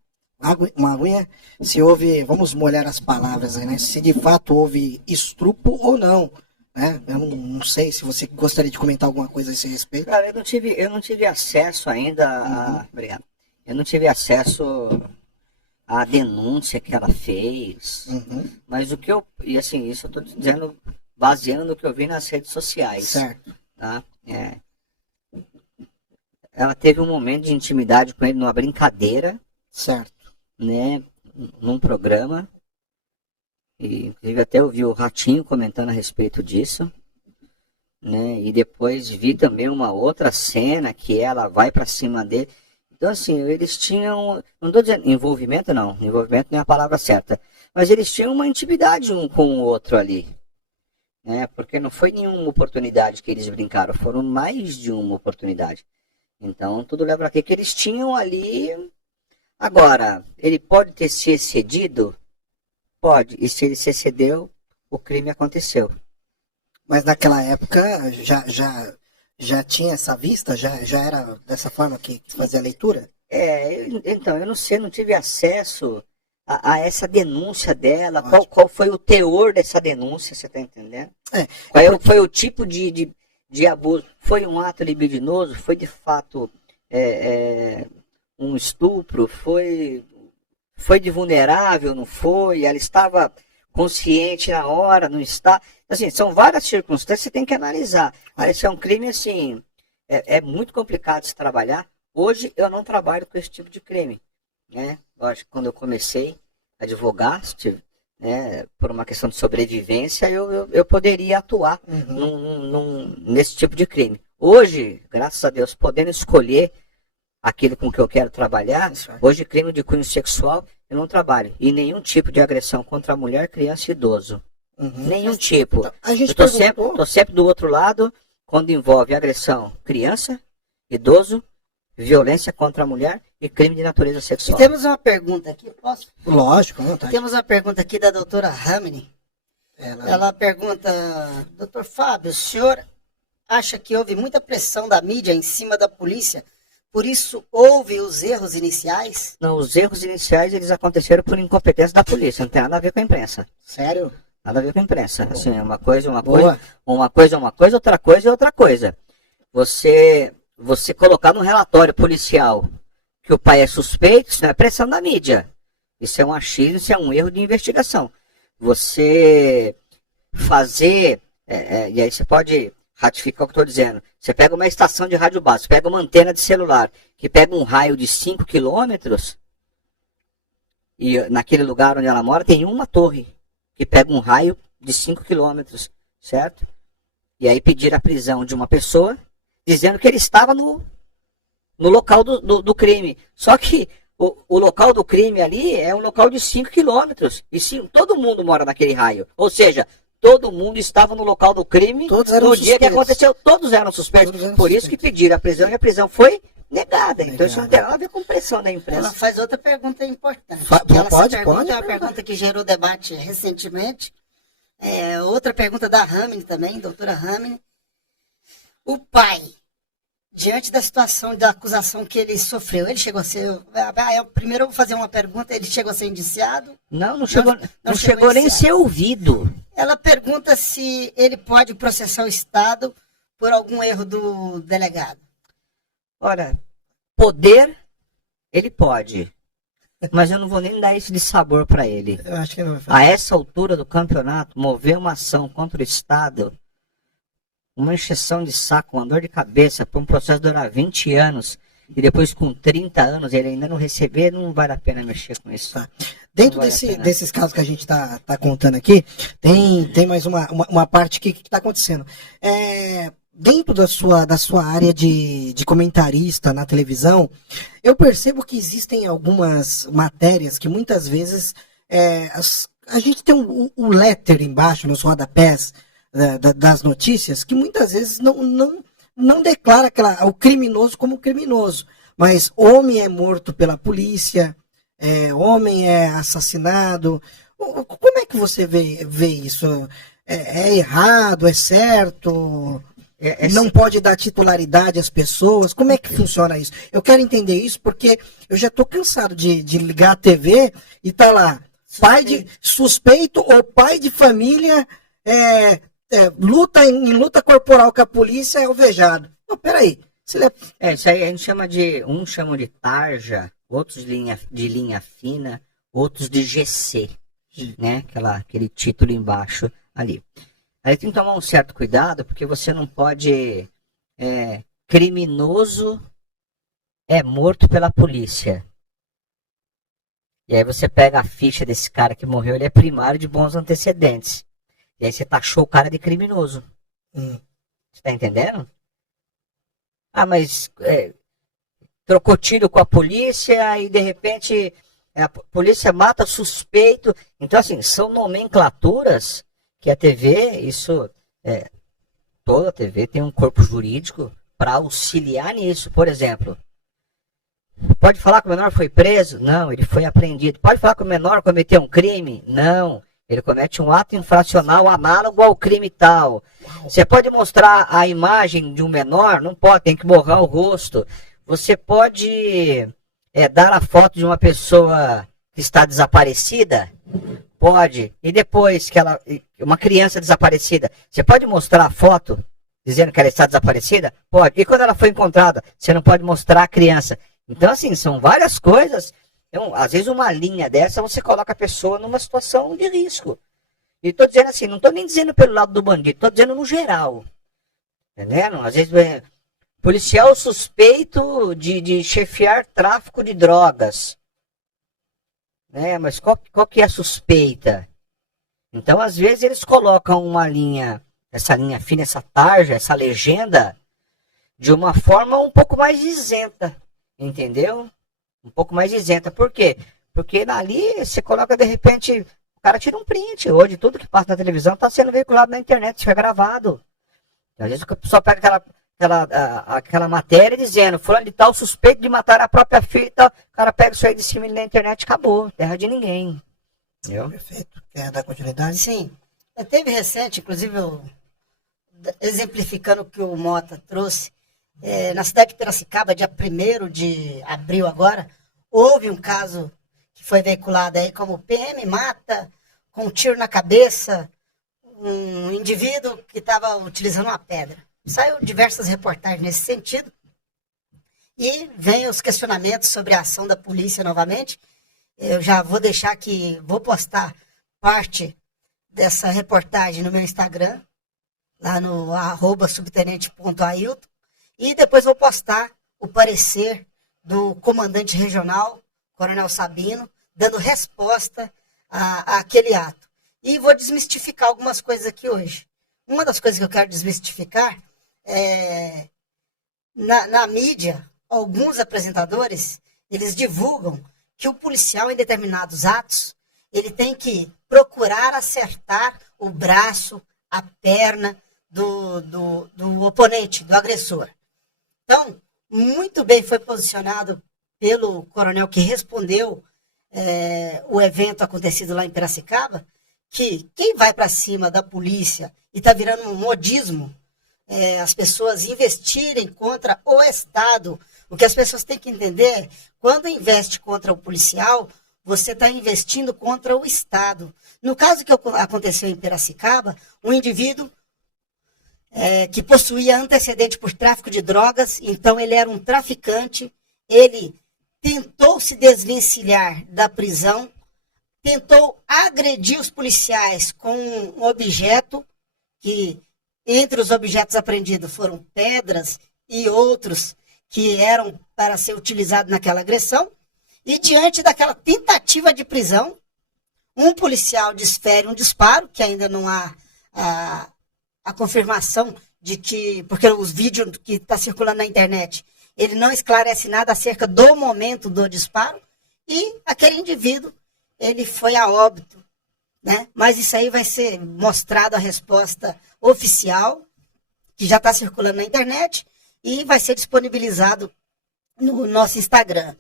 Uma aguinha? Se houve, vamos molhar as palavras aí, né? Se de fato houve estupro ou não, né? Eu não sei se você gostaria de comentar alguma coisa a esse respeito. Cara, eu não tive acesso ainda a... Obrigado. Eu não tive acesso à denúncia que ela fez, mas o que eu... E assim, isso eu estou dizendo, baseando no que eu vi nas redes sociais. Certo. Tá? Ela teve um momento de intimidade com ele numa brincadeira, certo, né, num programa, e inclusive até ouvi o Ratinho comentando a respeito disso, né, e depois vi também uma outra cena que ela vai para cima dele. Então assim, eles tinham, não estou dizendo envolvimento não é a palavra certa, mas eles tinham uma intimidade um com o outro ali, né, porque não foi nenhuma oportunidade que eles brincaram, foram mais de uma oportunidade. Então tudo leva a crer que eles tinham ali. Agora, ele pode ter se excedido? Pode. E se ele se excedeu, o crime aconteceu. Mas naquela época já tinha essa vista? Já era dessa forma que fazia a leitura? Então, eu não sei, não tive acesso a essa denúncia dela. Qual foi o teor dessa denúncia, você está entendendo? Qual foi o tipo de abuso? Foi um ato libidinoso? Foi de fato... um estupro, foi de vulnerável, não foi? Ela estava consciente na hora, não está? Assim, são várias circunstâncias que você tem que analisar. Esse é um crime, assim, é muito complicado de se trabalhar. Hoje eu não trabalho com esse tipo de crime, né? Lógico, quando eu comecei a advogar, né, por uma questão de sobrevivência, eu poderia atuar nesse tipo de crime. Hoje, graças a Deus, podendo escolher aquilo com que eu quero trabalhar, hoje crime de cunho sexual eu não trabalho. E nenhum tipo de agressão contra a mulher, criança e idoso. Nenhum tipo. Eu estou sempre do outro lado quando envolve agressão criança, idoso, violência contra a mulher e crime de natureza sexual. E temos uma pergunta aqui, posso? Lógico, não, tá. Temos uma pergunta aqui da doutora Ramini. Ela pergunta, doutor Fábio, o senhor acha que houve muita pressão da mídia em cima da polícia? Por isso, houve os erros iniciais? Não, os erros iniciais eles aconteceram por incompetência da polícia, não tem nada a ver com a imprensa. Sério? Nada a ver com a imprensa. Assim, uma coisa, outra coisa é outra coisa. Você colocar no relatório policial que o pai é suspeito, isso não é pressão da mídia. Isso é um achismo, isso é um erro de investigação. Você fazer, e aí você pode ratificar o que eu estou dizendo. Você pega uma estação de rádio básica, você pega uma antena de celular, que pega um raio de 5 quilômetros, e naquele lugar onde ela mora tem uma torre, que pega um raio de 5 quilômetros, certo? E aí pedir a prisão de uma pessoa, dizendo que ele estava no local do crime. Só que o local do crime ali é um local de 5 quilômetros, e sim, todo mundo mora naquele raio. Ou seja, todo mundo estava no local do crime no dia que aconteceu. Todos eram suspeitos. Por isso que pediram a prisão e a prisão foi negada. Então isso não tem nada a ver com pressão da imprensa. Ela faz outra pergunta importante. Pode. É uma pergunta que gerou debate recentemente. Outra pergunta da Ramine também, doutora Ramine. O pai, diante da situação da acusação que ele sofreu, ele chegou a ser... primeiro eu vou fazer uma pergunta, ele chegou a ser indiciado? Não chegou nem a ser ouvido. Ela pergunta se ele pode processar o Estado por algum erro do delegado. Ora, poder, ele pode. Mas eu não vou nem dar isso de sabor para ele. Eu acho que não vai fazer. A essa altura do campeonato, mover uma ação contra o Estado, uma encheção de saco, uma dor de cabeça, para um processo durar 20 anos, e depois com 30 anos ele ainda não receber, não vale a pena mexer com isso. Tá. Dentro desses casos que a gente tá contando aqui, tem mais uma parte que está acontecendo. Dentro da sua área de comentarista na televisão, eu percebo que existem algumas matérias que muitas vezes a gente tem o letter embaixo, nos rodapés das notícias, que muitas vezes não declara o criminoso como criminoso, mas homem é morto pela polícia, homem é assassinado. Como é que você vê isso? É errado? É certo? Não pode dar titularidade às pessoas? Como é que funciona isso? Eu quero entender isso porque eu já estou cansado de ligar a TV e tá lá, suspeito ou pai de família luta em luta corporal com a polícia é alvejado. Não, peraí. Isso aí a gente uns chamam de tarja, outros de linha fina, outros de GC, né? Aquele título embaixo ali. Aí tem que tomar um certo cuidado, porque você não pode... criminoso é morto pela polícia. E aí você pega a ficha desse cara que morreu, ele é primário de bons antecedentes. E aí você taxou o cara de criminoso. Você tá entendendo? Mas trocou tiro com a polícia e de repente a polícia mata suspeito. Então assim, são nomenclaturas... que a TV, toda a TV tem um corpo jurídico para auxiliar nisso. Por exemplo, pode falar que o menor foi preso? Não, ele foi apreendido. Pode falar que o menor cometeu um crime? Não, ele comete um ato infracional análogo ao crime tal. Você pode mostrar a imagem de um menor? Não pode, tem que borrar o rosto. Você pode dar a foto de uma pessoa que está desaparecida? Pode. E depois que uma criança desaparecida, você pode mostrar a foto dizendo que ela está desaparecida? Pode. E quando ela foi encontrada, você não pode mostrar a criança. Então, assim, são várias coisas. Então, às vezes uma linha dessa, você coloca a pessoa numa situação de risco. E estou dizendo assim, não estou nem dizendo pelo lado do bandido, estou dizendo no geral. Entendendo? Às vezes, policial suspeito de chefiar tráfico de drogas. Mas qual que é a suspeita? Então, às vezes, eles colocam uma linha, essa linha fina, essa tarja, essa legenda, de uma forma um pouco mais isenta, entendeu? Um pouco mais isenta. Por quê? Porque ali você coloca, de repente, o cara tira um print. Hoje, tudo que passa na televisão está sendo veiculado na internet, isso é gravado. Às vezes, a pessoa pega aquela matéria dizendo, fulano de tal suspeito de matar a própria filha e tal. O cara pega isso aí de cima na internet, acabou, terra de ninguém. Entendeu? Perfeito. Quer dar continuidade? Sim. Teve recente, inclusive, exemplificando o que o Mota trouxe, na cidade de Piracicaba, dia 1º de abril agora, houve um caso que foi veiculado aí como PM mata com um tiro na cabeça um indivíduo que estava utilizando uma pedra. Saiu diversas reportagens nesse sentido. E vem os questionamentos sobre a ação da polícia novamente. Eu já vou deixar aqui, vou postar parte dessa reportagem no meu Instagram, lá no @subtenente.ailton. E depois vou postar o parecer do comandante regional, Coronel Sabino, dando resposta àquele ato. E vou desmistificar algumas coisas aqui hoje. Uma das coisas que eu quero desmistificar na mídia, alguns apresentadores, eles divulgam que o policial, em determinados atos, ele tem que procurar acertar o braço, a perna do oponente, do agressor. Então, muito bem foi posicionado pelo coronel que respondeu o evento acontecido lá em Piracicaba, que quem vai para cima da polícia e está virando um modismo, as pessoas investirem contra o Estado. O que as pessoas têm que entender, quando investe contra o policial, você está investindo contra o Estado. No caso que aconteceu em Piracicaba, um indivíduo que possuía antecedente por tráfico de drogas, então ele era um traficante, ele tentou se desvencilhar da prisão, tentou agredir os policiais com um objeto, que entre os objetos apreendidos foram pedras e outros que eram para ser utilizados naquela agressão, e diante daquela tentativa de prisão, um policial desfere um disparo, que ainda não há a confirmação de que, porque os vídeos que está circulando na internet, ele não esclarece nada acerca do momento do disparo, e aquele indivíduo, ele foi a óbito, né? Mas isso aí vai ser mostrado a resposta oficial, que já está circulando na internet, e vai ser disponibilizado no nosso Instagram.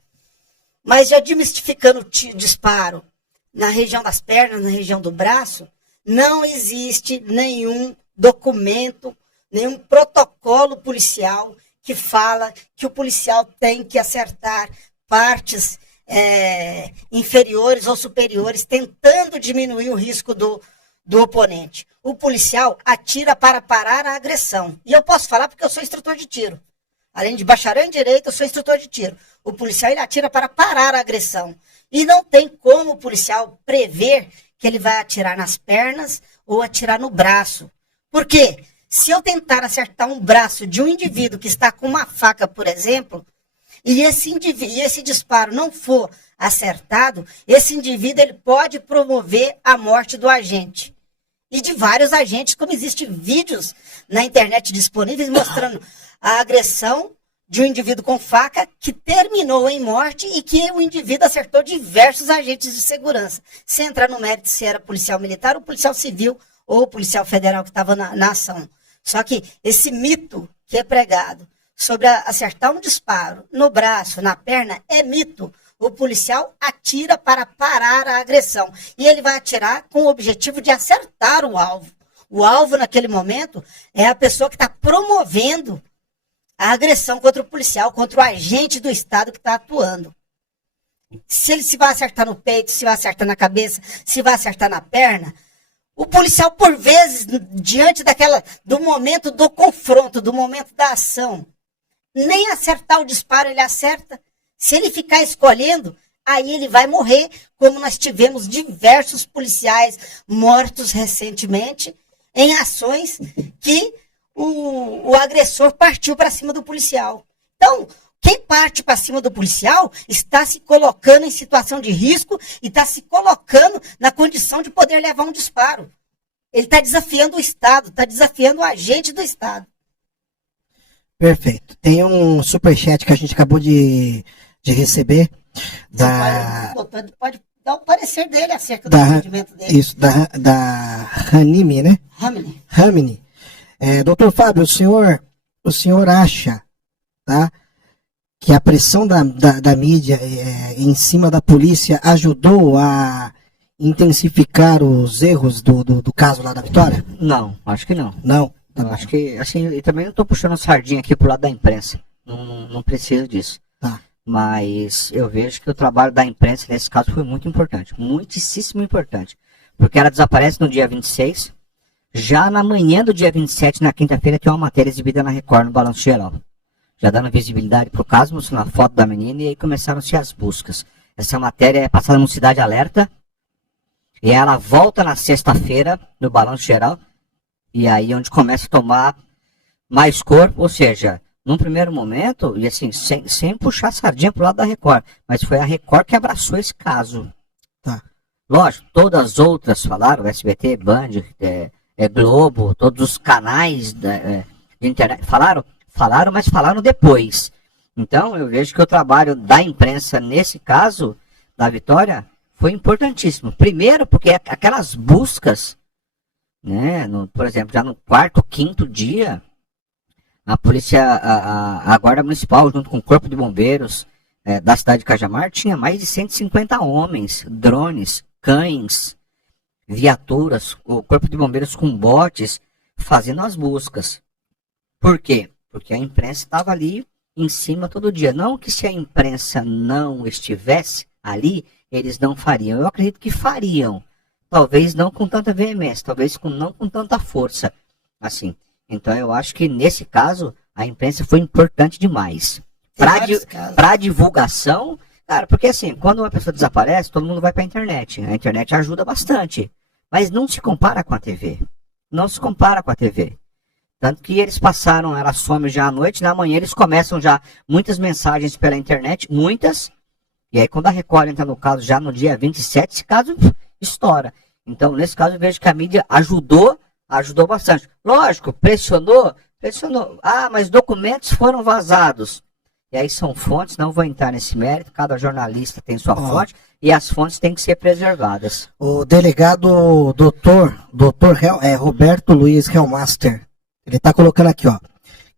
Mas já desmistificando o disparo na região das pernas, na região do braço, não existe nenhum documento, nenhum protocolo policial que fala que o policial tem que acertar partes inferiores ou superiores, tentando diminuir o risco do oponente. O policial atira para parar a agressão. E eu posso falar porque eu sou instrutor de tiro. Além de bacharel em direito, eu sou instrutor de tiro. O policial ele atira para parar a agressão. E não tem como o policial prever que ele vai atirar nas pernas ou atirar no braço. Por quê? Se eu tentar acertar um braço de um indivíduo que está com uma faca, por exemplo, e esse disparo não for acertado, esse indivíduo ele pode promover a morte do agente. E de vários agentes, como existem vídeos na internet disponíveis mostrando a agressão de um indivíduo com faca que terminou em morte e que o indivíduo acertou diversos agentes de segurança. Sem entrar no mérito se era policial militar ou policial civil ou policial federal que estava na ação. Só que esse mito que é pregado sobre acertar um disparo no braço, na perna, é mito. O policial atira para parar a agressão. E ele vai atirar com o objetivo de acertar o alvo. O alvo, naquele momento, é a pessoa que está promovendo a agressão contra o policial, contra o agente do Estado que está atuando. Se ele se vai acertar no peito, se vai acertar na cabeça, se vai acertar na perna, o policial, por vezes, diante do momento do confronto, do momento da ação, nem acertar o disparo ele acerta. Se ele ficar escolhendo, aí ele vai morrer, como nós tivemos diversos policiais mortos recentemente em ações que o agressor partiu para cima do policial. Então, quem parte para cima do policial está se colocando em situação de risco e está se colocando na condição de poder levar um disparo. Ele está desafiando o Estado, está desafiando o agente do Estado. Perfeito. Tem um superchat que a gente acabou de receber. Pode dar o parecer dele acerca do entendimento dele. Isso, da Hanimi, né? Hamini. Doutor Fábio, o senhor acha, tá, que a pressão da mídia em cima da polícia ajudou a intensificar os erros do caso lá da Vitória? Não, acho que não. Não? Eu acho que, assim, e também não estou puxando sardinha aqui pro lado da imprensa. Não preciso disso. Tá. Mas eu vejo que o trabalho da imprensa nesse caso foi muito importante. Muitíssimo importante. Porque ela desaparece no dia 26. Já na manhã do dia 27, na quinta-feira, tem uma matéria exibida na Record, no Balanço Geral. Já dando visibilidade pro caso, mostrando a foto da menina, e aí começaram-se as buscas. Essa matéria é passada no Cidade Alerta. E ela volta na sexta-feira, no Balanço Geral. E aí onde começa a tomar mais corpo, ou seja, num primeiro momento, e assim, sem puxar a sardinha pro lado da Record, mas foi a Record que abraçou esse caso. Tá. Lógico, todas as outras falaram, SBT, Band, Globo, todos os canais de internet, falaram, mas falaram depois. Então, eu vejo que o trabalho da imprensa, nesse caso, da Vitória, foi importantíssimo. Primeiro, porque aquelas buscas, né, por exemplo, já no quarto, quinto dia, a polícia, a Guarda Municipal, junto com o Corpo de Bombeiros da cidade de Cajamar, tinha mais de 150 homens, drones, cães, viaturas, o corpo de bombeiros com botes, fazendo as buscas. Por quê? Porque a imprensa estava ali em cima todo dia. Não que se a imprensa não estivesse ali, eles não fariam. Eu acredito que fariam. Talvez não com tanta veemência, talvez não com tanta força. Assim. Então eu acho que nesse caso a imprensa foi importante demais. Para divulgação, cara, porque assim, quando uma pessoa desaparece, todo mundo vai para a internet. A internet ajuda bastante. Mas não se compara com a TV. Não se compara com a TV. Tanto que eles passaram, ela some já à noite, na manhã eles começam já muitas mensagens pela internet, muitas. E aí quando a Record entra no caso já no dia 27, esse caso estoura. Então nesse caso eu vejo que a mídia ajudou bastante. Lógico, pressionou. Ah, mas documentos foram vazados. E aí são fontes, não vou entrar nesse mérito, cada jornalista tem sua fonte e as fontes têm que ser preservadas. O delegado doutor Roberto Luiz Hellmaster, ele está colocando aqui, ó.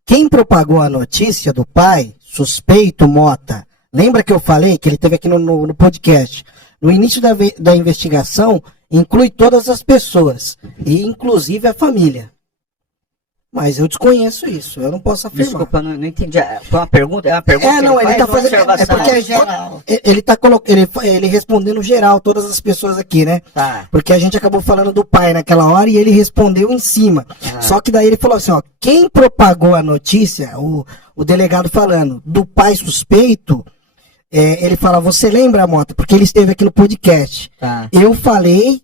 Quem propagou a notícia do pai, suspeito Mota, lembra que eu falei que ele teve aqui no podcast? No início da investigação, inclui todas as pessoas, e inclusive a família. Mas eu desconheço isso, eu não posso afirmar. Desculpa, não entendi. Foi uma pergunta? É uma pergunta não, ele tá fazendo. É porque é geral. Ele tá ele respondendo geral, todas as pessoas aqui, né? Tá. Porque a gente acabou falando do pai naquela hora e ele respondeu em cima. Só que daí ele falou assim, ó, quem propagou a notícia, o delegado falando, do pai suspeito, ele fala, você lembra, Mota? Porque ele esteve aqui no podcast. Tá. Eu falei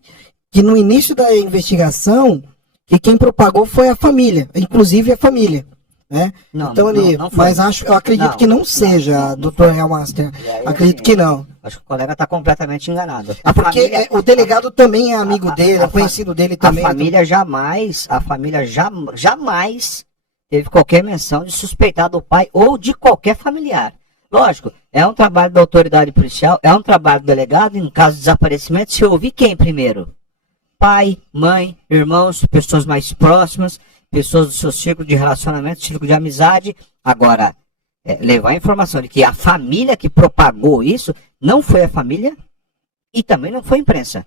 que no início da investigação, que quem propagou foi a família, inclusive a família, né? Não, então ali, não foi. mas eu acredito que não seja, Dr. Hellmaster. Acredito que não. Acho que o colega está completamente enganado. Porque o delegado também é amigo dele, é conhecido dele também. A família jamais teve qualquer menção de suspeitar do pai ou de qualquer familiar. Lógico, é um trabalho da autoridade policial, é um trabalho do delegado, em caso de desaparecimento, se ouvir quem primeiro? Pai, mãe, irmãos, pessoas mais próximas, pessoas do seu círculo de relacionamento, círculo de amizade. Agora, levar a informação de que a família que propagou isso não foi a família e também não foi a imprensa.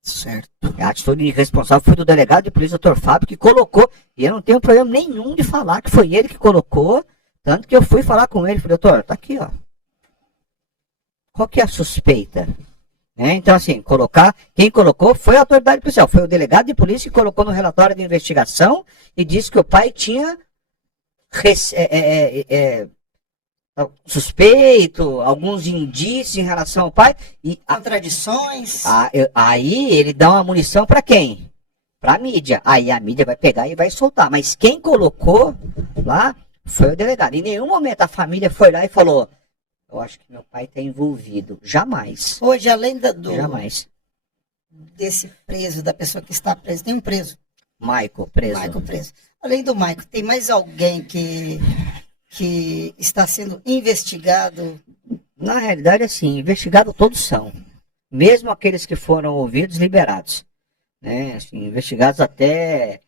Certo. A atitude responsável foi do delegado de polícia, Dr. Fábio, que colocou, e eu não tenho problema nenhum de falar que foi ele que colocou, tanto que eu fui falar com ele, falei, doutor, tá aqui, ó. Qual que é a suspeita? Então, assim, quem colocou foi a autoridade policial, foi o delegado de polícia que colocou no relatório de investigação e disse que o pai tinha suspeito, alguns indícios em relação ao pai. E contradições. Aí ele dá uma munição para quem? Para a mídia. Aí a mídia vai pegar e vai soltar. Mas quem colocou lá foi o delegado. Em nenhum momento a família foi lá e falou... Eu acho que meu pai está envolvido. Jamais. Hoje, além Jamais. desse preso, da pessoa que está presa, tem um preso. Michael preso. Além do Michael, tem mais alguém que está sendo investigado? Na realidade, assim, investigados todos são. Mesmo aqueles que foram ouvidos, liberados. Né? Assim, investigados até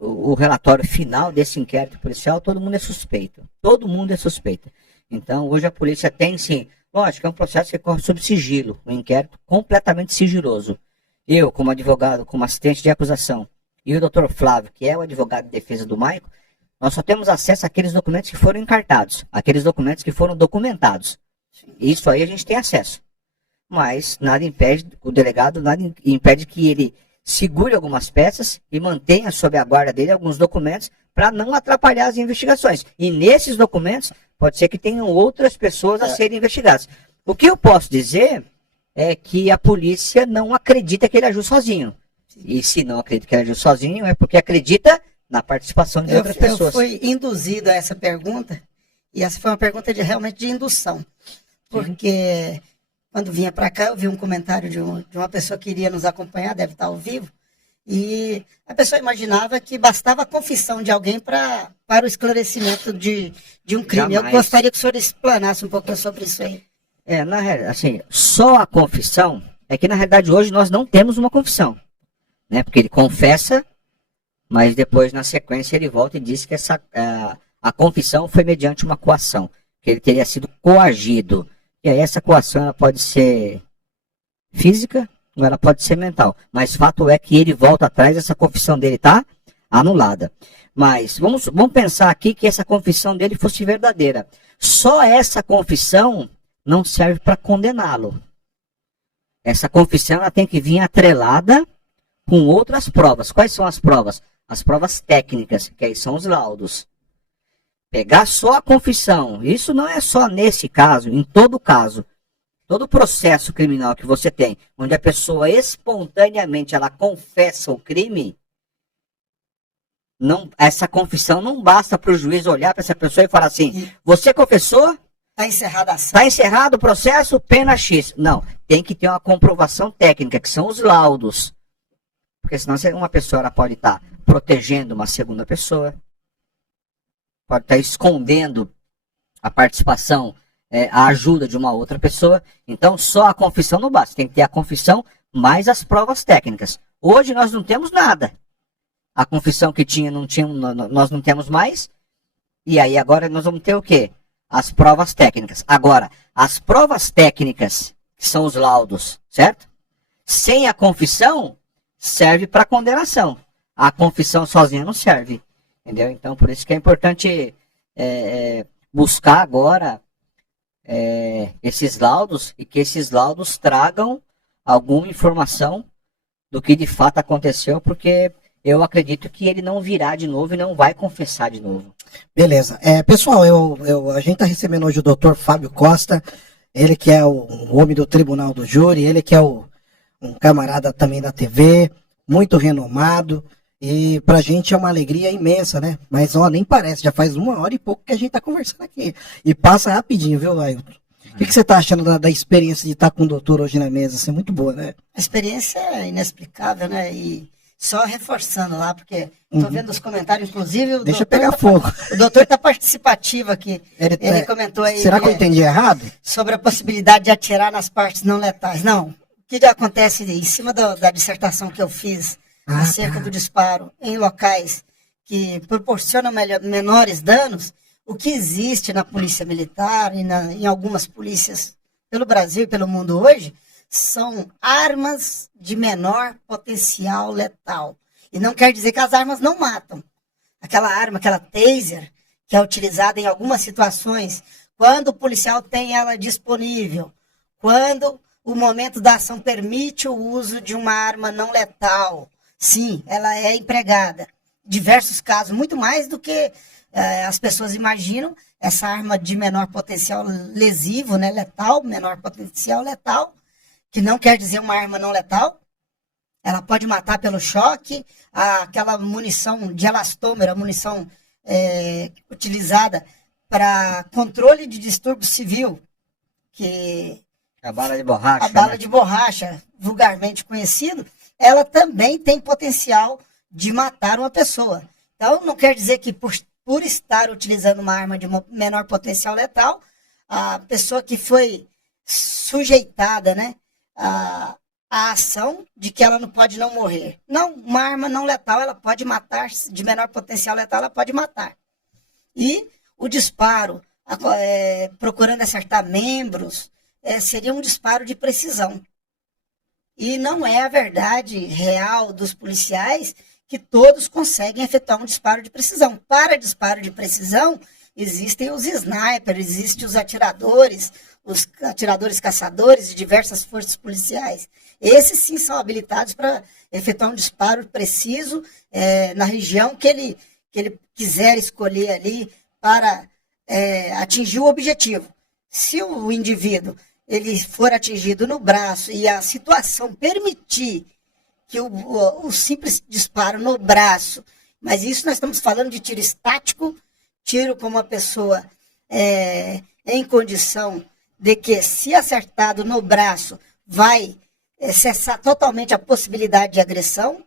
o relatório final desse inquérito policial, todo mundo é suspeito. Todo mundo é suspeito. Então, hoje a polícia tem, sim, lógico, é um processo que corre sob sigilo, um inquérito completamente sigiloso. Eu, como advogado, como assistente de acusação, e o Dr. Flávio, que é o advogado de defesa do Maico, nós só temos acesso àqueles documentos que foram encartados, aqueles documentos que foram documentados. Isso aí a gente tem acesso. Mas nada impede, o delegado nada impede que ele segure algumas peças e mantenha sob a guarda dele alguns documentos para não atrapalhar as investigações. E nesses documentos, pode ser que tenham outras pessoas a serem investigadas. O que eu posso dizer é que a polícia não acredita que ele agiu sozinho. E se não acredita que ele agiu sozinho, é porque acredita na participação de outras pessoas. Eu fui induzido a essa pergunta, e essa foi uma pergunta realmente de indução. Porque quando vinha para cá, eu vi um comentário de uma pessoa que iria nos acompanhar, deve estar ao vivo, e a pessoa imaginava que bastava a confissão de alguém para o esclarecimento de um crime. Jamais. Eu gostaria que o senhor explanasse um pouco sobre isso aí. Na realidade, assim, só a confissão, é que na realidade hoje nós não temos uma confissão, né? Porque ele confessa, mas depois na sequência ele volta e diz que a confissão foi mediante uma coação, que ele teria sido coagido. E aí essa coação ela pode ser física ou ela pode ser mental. Mas fato é que ele volta atrás, essa confissão dele está anulada. Mas vamos pensar aqui que essa confissão dele fosse verdadeira. Só essa confissão não serve para condená-lo. Essa confissão ela tem que vir atrelada com outras provas. Quais são as provas? As provas técnicas, que aí são os laudos. Pegar só a confissão, isso não é só nesse caso, em todo caso. Todo processo criminal que você tem, onde a pessoa espontaneamente ela confessa o crime, essa confissão não basta para o juiz olhar para essa pessoa e falar assim, você confessou? Está encerrada a ação. Está encerrado o processo, pena X. Não, tem que ter uma comprovação técnica, que são os laudos. Porque senão uma pessoa ela pode estar protegendo uma segunda pessoa, pode estar escondendo a participação, a ajuda de uma outra pessoa. Então só a confissão não basta, tem que ter a confissão mais as provas técnicas. Hoje nós não temos nada. A confissão que nós não temos mais. E aí agora nós vamos ter o quê? As provas técnicas. Agora, as provas técnicas, que são os laudos, certo? Sem a confissão, serve para condenação. A confissão sozinha não serve. Entendeu? Então, por isso que é importante buscar agora esses laudos e que esses laudos tragam alguma informação do que de fato aconteceu, porque eu acredito que ele não virá de novo e não vai confessar de novo. Beleza. Pessoal, a gente está recebendo hoje o Dr. Fábio Costa, ele que é o homem do Tribunal do Júri, ele que é um camarada também da TV, muito renomado, e pra gente é uma alegria imensa, né? Mas ó, nem parece, já faz 1 hora e pouco que a gente tá conversando aqui. E passa rapidinho, viu, Ailton? O que você tá achando da experiência de estar com o doutor hoje na mesa? Isso é muito boa, né? A experiência é inexplicável, né? E só reforçando lá, porque estou vendo os comentários, inclusive. Deixa eu pegar fogo. O doutor está participativo aqui. Ele comentou aí. Será que eu entendi errado? Sobre a possibilidade de atirar nas partes não letais. Não. O que acontece em cima da dissertação que eu fiz acerca do disparo em locais que proporcionam menores danos, o que existe na Polícia Militar e em algumas polícias pelo Brasil e pelo mundo hoje, são armas de menor potencial letal. E não quer dizer que as armas não matam. Aquela arma, aquela taser, que é utilizada em algumas situações, quando o policial tem ela disponível, quando o momento da ação permite o uso de uma arma não letal, sim, ela é empregada. Diversos casos, muito mais do que as pessoas imaginam, essa arma de menor potencial lesivo, né, letal, menor potencial letal, que não quer dizer uma arma não letal. Ela pode matar pelo choque, aquela munição de elastômero, a munição utilizada para controle de distúrbio civil, que a bala de borracha. A bala de borracha, vulgarmente conhecido, ela também tem potencial de matar uma pessoa. Então, não quer dizer que por estar utilizando uma arma de menor potencial letal, a pessoa que foi sujeitada, né, a ação de que ela não pode não morrer. Não, uma arma não letal, ela pode matar, de menor potencial letal, ela pode matar. E o disparo, procurando acertar membros, seria um disparo de precisão. E não é a verdade real dos policiais que todos conseguem efetuar um disparo de precisão. Para disparo de precisão, existem os snipers, existem os atiradores caçadores de diversas forças policiais. Esses sim são habilitados para efetuar um disparo preciso na região que ele quiser escolher ali para atingir o objetivo. Se o indivíduo ele for atingido no braço e a situação permitir que o simples disparo no braço, mas isso nós estamos falando de tiro estático, tiro com uma pessoa em condição de que, se acertado no braço, vai cessar totalmente a possibilidade de agressão,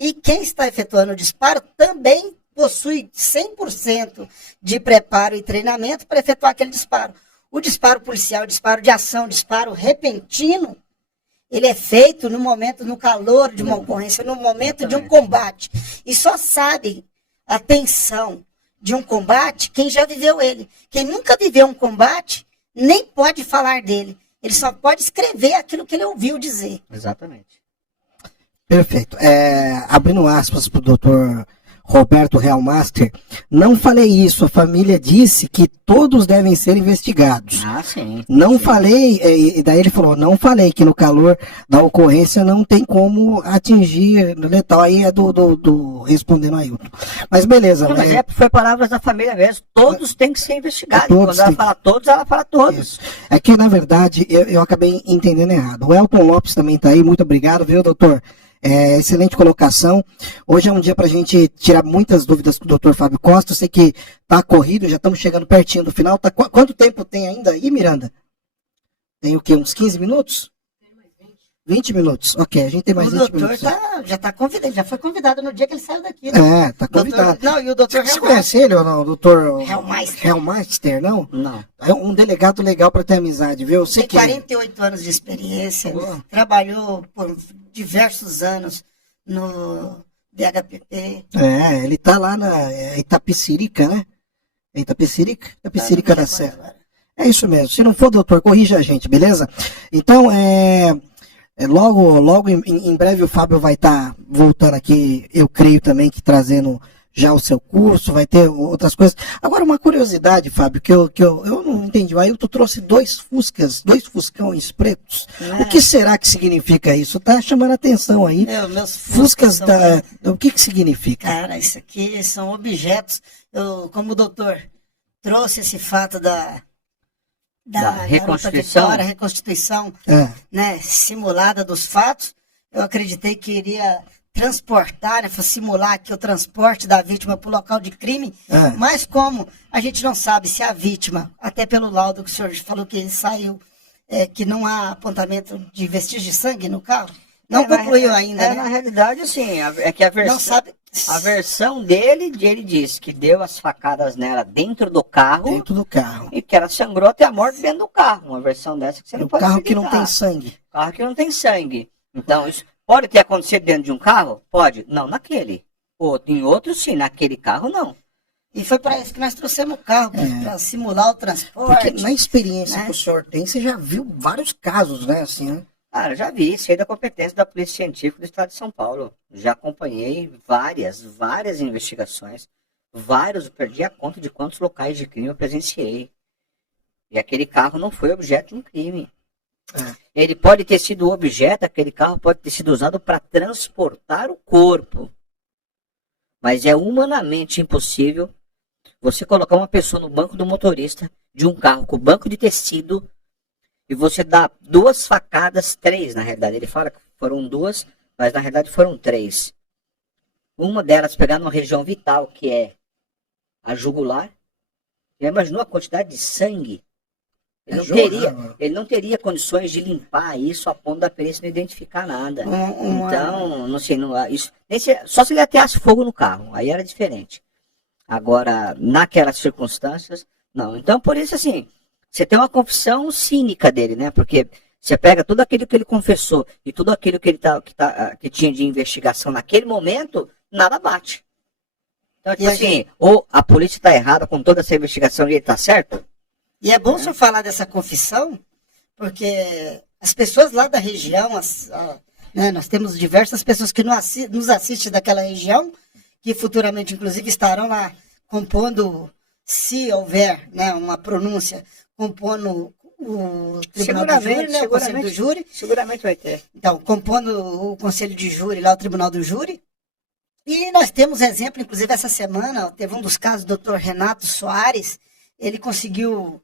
e quem está efetuando o disparo também possui 100% de preparo e treinamento para efetuar aquele disparo. O disparo policial, o disparo de ação, o disparo repentino, ele é feito no calor de uma ocorrência, no momento de um combate. E só sabe a tensão de um combate quem já viveu ele. Quem nunca viveu um combate, nem pode falar dele. Ele só pode escrever aquilo que ele ouviu dizer. Exatamente. Perfeito. Abrindo aspas para o doutor Roberto Realmaster, não falei isso, a família disse que todos devem ser investigados. Ah, sim. Não sim. falei, e daí ele falou, não falei que no calor da ocorrência não tem como atingir letal. Aí é do respondendo Ailton. Mas beleza. Não, mas foi palavras da família mesmo. Todos têm que ser investigados. Todos Quando ela fala todos, ela fala todos. Isso. É que, na verdade, eu acabei entendendo errado. O Elton Lopes também está aí, muito obrigado, viu, doutor? Excelente colocação. Hoje é um dia para a gente tirar muitas dúvidas com o Dr. Fábio Costa. Eu sei que tá corrido, já estamos chegando pertinho do final. Quanto tempo tem ainda aí, Miranda? Tem o quê? Uns 15 minutos? 20 minutos. Ok, a gente tem mais 20 minutos. O doutor já tá convidado, já foi convidado no dia que ele saiu daqui. Né? Tá convidado. Não, e o doutor Você conhece ele ou não, o doutor Hellmeister, não? Não. É um delegado legal para ter amizade, viu? Eu sei tem 48 anos de experiência, trabalhou por diversos anos no DHPP. Ele tá lá na Itapecerica, né? Itapecerica da Serra. É isso mesmo. Se não for, doutor, corrija a gente, beleza? Então, logo em breve o Fábio vai estar voltando aqui, eu creio também que trazendo já o seu curso, vai ter outras coisas. Agora, uma curiosidade, Fábio, que eu não entendi. O Ailton trouxe dois fuscões pretos. O que será que significa isso? Tá chamando a atenção aí. Meus Fuscas o que significa? Cara, isso aqui são objetos. Como o doutor trouxe esse fato da reconstituição né, simulada dos fatos, eu acreditei que iria transportar, né, simular aqui o transporte da vítima para o local de crime, mas como a gente não sabe se a vítima, até pelo laudo que o senhor falou que saiu, que não há apontamento de vestígios de sangue no carro, não concluiu ainda, né? Na realidade, sim, é que a versão... Não sabe... A versão dele disse que deu as facadas nela dentro do carro. E que ela sangrou até a morte dentro do carro. Uma versão dessa que você não pode carro acreditar. que não tem sangue. Carro que não tem sangue. Então, isso pode ter acontecido dentro de um carro? Pode. Não, naquele. Em outro, sim. Naquele carro, não. E foi para isso que nós trouxemos o carro, para simular o transporte. Porque na experiência que o senhor tem, você já viu vários casos, né? Assim, né? Eu já vi, sei da competência da Polícia Científica do Estado de São Paulo. Já acompanhei várias investigações. Eu perdi a conta de quantos locais de crime eu presenciei. E aquele carro não foi objeto de um crime. Ele pode ter sido objeto, aquele carro pode ter sido usado para transportar o corpo. Mas é humanamente impossível você colocar uma pessoa no banco do motorista de um carro com banco de tecido e você dá 2 facadas, 3 na realidade. Ele fala que foram 2, mas na realidade foram 3. Uma delas pegar numa região vital, que é a jugular. Já imaginou a quantidade de sangue? Ele não teria condições de limpar isso a ponto da perícia não identificar nada. Então, não sei, só se ele ateasse fogo no carro, aí era diferente. Agora, naquelas circunstâncias, não. Então, por isso, assim, você tem uma confissão cínica dele, né? Porque você pega tudo aquilo que ele confessou e tudo aquilo que ele que tinha de investigação naquele momento, nada bate. Então, tipo assim, ou a polícia está errada com toda essa investigação e ele está certo? E é bom o senhor falar dessa confissão, porque as pessoas lá da região, né, nós temos diversas pessoas que nos assistem daquela região, que futuramente, inclusive, estarão lá compondo, se houver, né, uma pronúncia, compondo o Tribunal do Júri, né, o Conselho do Júri. Seguramente vai ter. Então, compondo o Conselho de Júri, lá o Tribunal do Júri. E nós temos exemplo, inclusive, essa semana, teve um dos casos do Dr. Renato Soares, ele conseguiu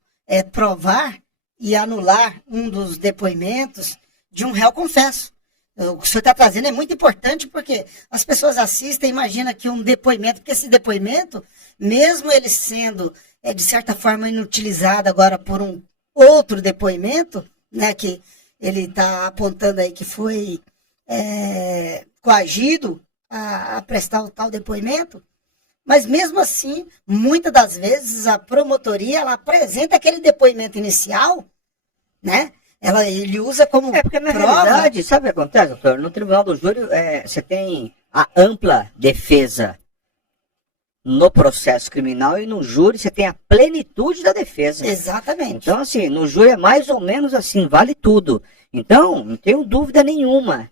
provar e anular um dos depoimentos de um réu confesso. O que o senhor está trazendo é muito importante, porque as pessoas assistem e imaginam que um depoimento, porque esse depoimento, mesmo ele sendo, de certa forma, inutilizado agora por um outro depoimento, né, que ele está apontando aí que foi coagido a prestar o tal depoimento, mas mesmo assim, muitas das vezes a promotoria ela apresenta aquele depoimento inicial, né? Ele usa como porque na prova. realidade, sabe o que acontece, doutor? No Tribunal do Júri, você tem a ampla defesa. no processo criminal e no júri você tem a plenitude da defesa. Exatamente. Então, assim, no júri é mais ou menos assim, vale tudo. Então, não tenho dúvida nenhuma,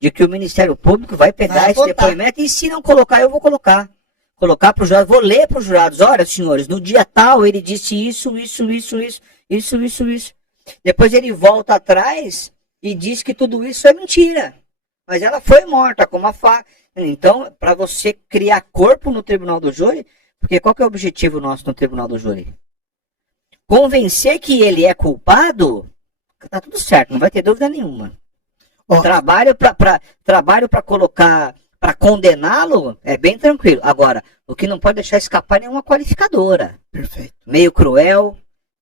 de que o Ministério Público vai pegar esse depoimento e se não colocar, eu vou colocar. Colocar para os jurados, vou ler para os jurados, olha, senhores, no dia tal ele disse isso. Depois ele volta atrás e diz que tudo isso é mentira. Mas ela foi morta com uma faca. Então, para você criar corpo no tribunal do júri, porque qual que é o objetivo nosso no tribunal do júri? Convencer que ele é culpado, tá tudo certo, não vai ter dúvida nenhuma. Trabalho para colocar, para condená-lo, é bem tranquilo. Agora, o que não pode deixar escapar é nenhuma qualificadora. Perfeito. Meio cruel,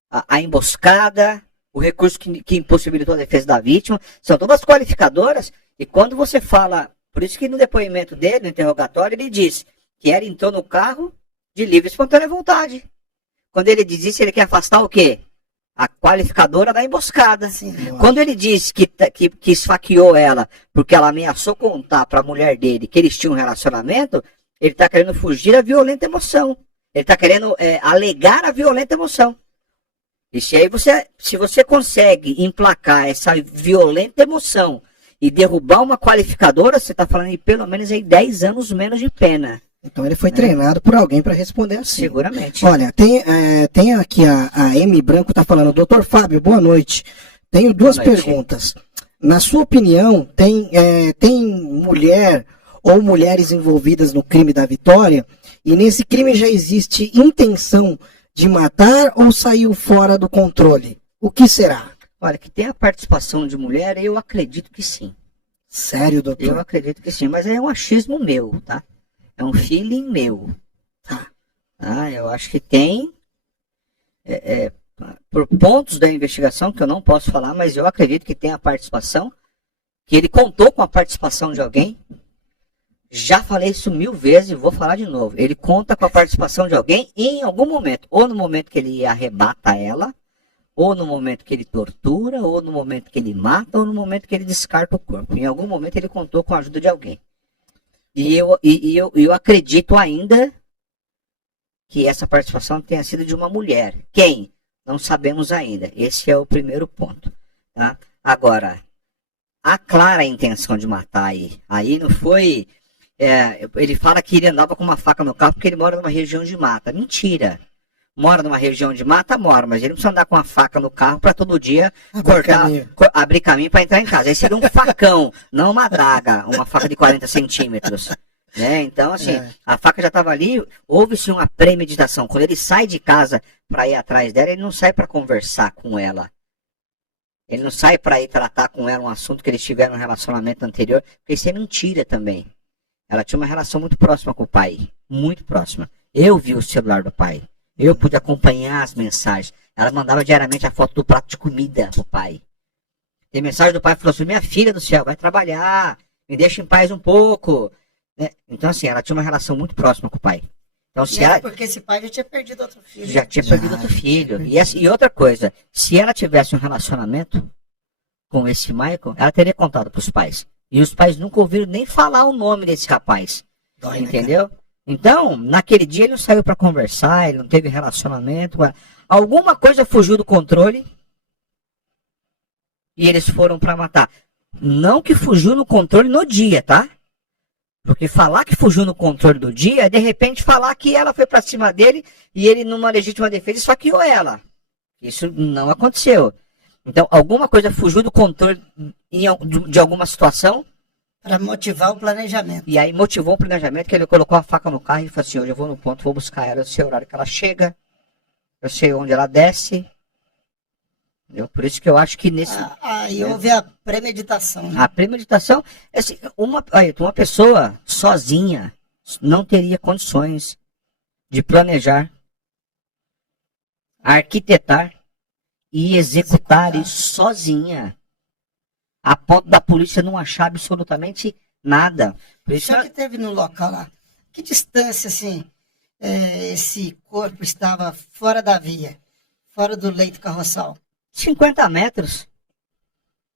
a emboscada, o recurso que impossibilitou a defesa da vítima, são todas qualificadoras, e quando você fala, por isso que no depoimento dele, no interrogatório, ele diz que ela entrou no carro de livre e espontânea vontade. Quando ele diz isso, ele quer afastar o quê? A qualificadora da emboscada. Sim, quando ele diz que esfaqueou ela porque ela ameaçou contar para a mulher dele que eles tinham um relacionamento, ele está querendo fugir da violenta emoção. Ele está querendo alegar a violenta emoção. E se você consegue emplacar essa violenta emoção e derrubar uma qualificadora, você está falando de pelo menos aí 10 anos menos de pena. Então ele foi treinado por alguém para responder assim. Seguramente. Olha, tem aqui a M Branco está falando, doutor Fábio, boa noite. Tenho duas perguntas. Na sua opinião, tem mulher ou mulheres envolvidas no crime da Vitória? E nesse crime já existe intenção de matar ou saiu fora do controle? O que será? Olha, que tem a participação de mulher, eu acredito que sim. Sério, doutor? Eu acredito que sim, mas é um achismo meu, tá? É um feeling meu. Eu acho que tem, por pontos da investigação, que eu não posso falar, mas eu acredito que tem a participação, que ele contou com a participação de alguém. Já falei isso 1000 vezes e vou falar de novo. Ele conta com a participação de alguém em algum momento. Ou no momento que ele arrebata ela, ou no momento que ele tortura, ou no momento que ele mata, ou no momento que ele descarta o corpo. Em algum momento ele contou com a ajuda de alguém. E eu acredito ainda que essa participação tenha sido de uma mulher. Quem? Não sabemos ainda. Esse é o primeiro ponto. Tá? Agora, há clara intenção de matar aí. Aí não foi... ele fala que ele andava com uma faca no carro porque ele mora numa região de mata. Mentira. Mora numa região de mata, mas ele não precisa andar com uma faca no carro para todo dia abrir caminho para entrar em casa. Esse era um facão, não uma adaga, uma faca de 40 centímetros. Né? Então, assim, a faca já estava ali, houve-se uma premeditação. Quando ele sai de casa para ir atrás dela, ele não sai para conversar com ela. Ele não sai para ir tratar com ela um assunto que eles tiveram um relacionamento anterior, porque isso é mentira também. Ela tinha uma relação muito próxima com o pai, muito próxima. Eu vi o celular do pai. Eu pude acompanhar as mensagens. Ela mandava diariamente a foto do prato de comida pro pai. Tem mensagem do pai que falou assim, minha filha do céu, vai trabalhar, me deixa em paz um pouco. Né? Então, assim, ela tinha uma relação muito próxima com o pai. Então, porque esse pai já tinha perdido outro filho. Já tinha perdido outro filho. E outra coisa, se ela tivesse um relacionamento com esse Michael, ela teria contado pros pais. E os pais nunca ouviram nem falar o nome desse rapaz. Entendeu? Então, naquele dia ele não saiu para conversar, ele não teve relacionamento. Alguma coisa fugiu do controle e eles foram para matar. Não que fugiu no controle no dia, tá? Porque falar que fugiu no controle do dia é de repente falar que ela foi para cima dele e ele, numa legítima defesa, esfaqueou ela. Isso não aconteceu. Então, alguma coisa fugiu do controle de alguma situação. Para motivar o planejamento. E aí motivou o planejamento que ele colocou a faca no carro e falou assim, hoje eu vou no ponto, vou buscar ela, eu sei o horário que ela chega, eu sei onde ela desce. Entendeu? Por isso que eu acho que nesse... Aí houve a premeditação. Né? A premeditação, assim, uma pessoa sozinha não teria condições de planejar, arquitetar e executar isso sozinha. A ponto da polícia não achar absolutamente nada. Só que teve no local lá. Que distância, assim, esse corpo estava fora da via? Fora do leito carroçal? 50 metros.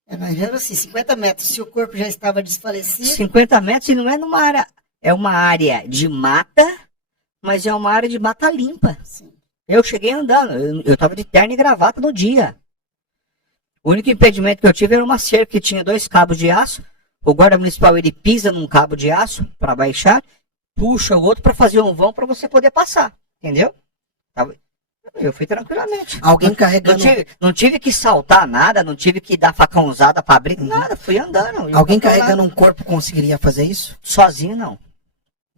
Mas mesmo assim, 50 metros. Se o corpo já estava desfalecido... 50 metros e não é numa área... É uma área de mata mas é uma área de mata limpa. Sim. Eu cheguei andando, eu tava de terno e gravata no dia. O único impedimento que eu tive era uma cerca que tinha 2 cabos de aço. O guarda municipal, ele pisa num cabo de aço para baixar, puxa o outro para fazer um vão para você poder passar, entendeu? Eu fui tranquilamente. Alguém carregando... Não tive que saltar nada, não tive que dar facãozada para abrir, nada, fui andando. Alguém carregando um corpo conseguiria fazer isso? Sozinho, não.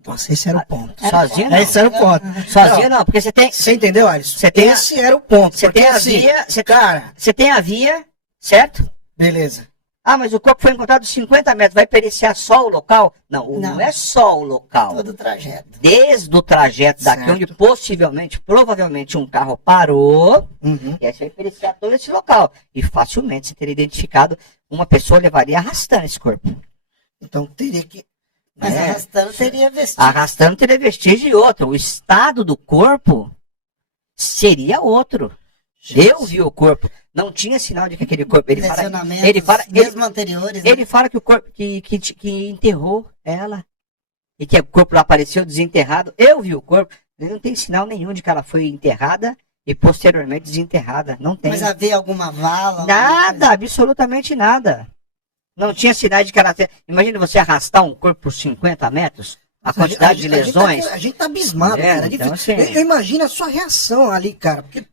Nossa, esse era o ponto. Sozinho, não. Esse era o ponto. Sozinho, não, porque você tem... Você entendeu, Alisson? Você tem esse era o ponto. Você tem a assim, via, cara... Você tem a via, certo? Beleza. Ah, mas o corpo foi encontrado 50 metros, vai periciar só o local? Não é só o local. Todo o trajeto. Desde o trajeto daqui, Certo. onde possivelmente, provavelmente um carro parou, e aí você vai periciar todo esse local. E facilmente você teria identificado, uma pessoa levaria arrastando esse corpo. Então teria que... Mas arrastando teria vestígio. Arrastando teria vestígio de outro. O estado do corpo seria outro. Eu vi o corpo. Não tinha sinal de que aquele corpo... Mesmo anteriores. Ele fala que o corpo que enterrou ela. E que o corpo lá apareceu desenterrado. Eu vi o corpo. Ele não tem sinal nenhum de que ela foi enterrada e posteriormente desenterrada. Não tem. Mas havia alguma vala? Nada, absolutamente nada. Não tinha sinal de que ela... Imagina você arrastar um corpo por 50 metros. A quantidade de lesões. A gente tá abismado, cara. Então, assim, eu imagino a sua reação ali, cara. Porque,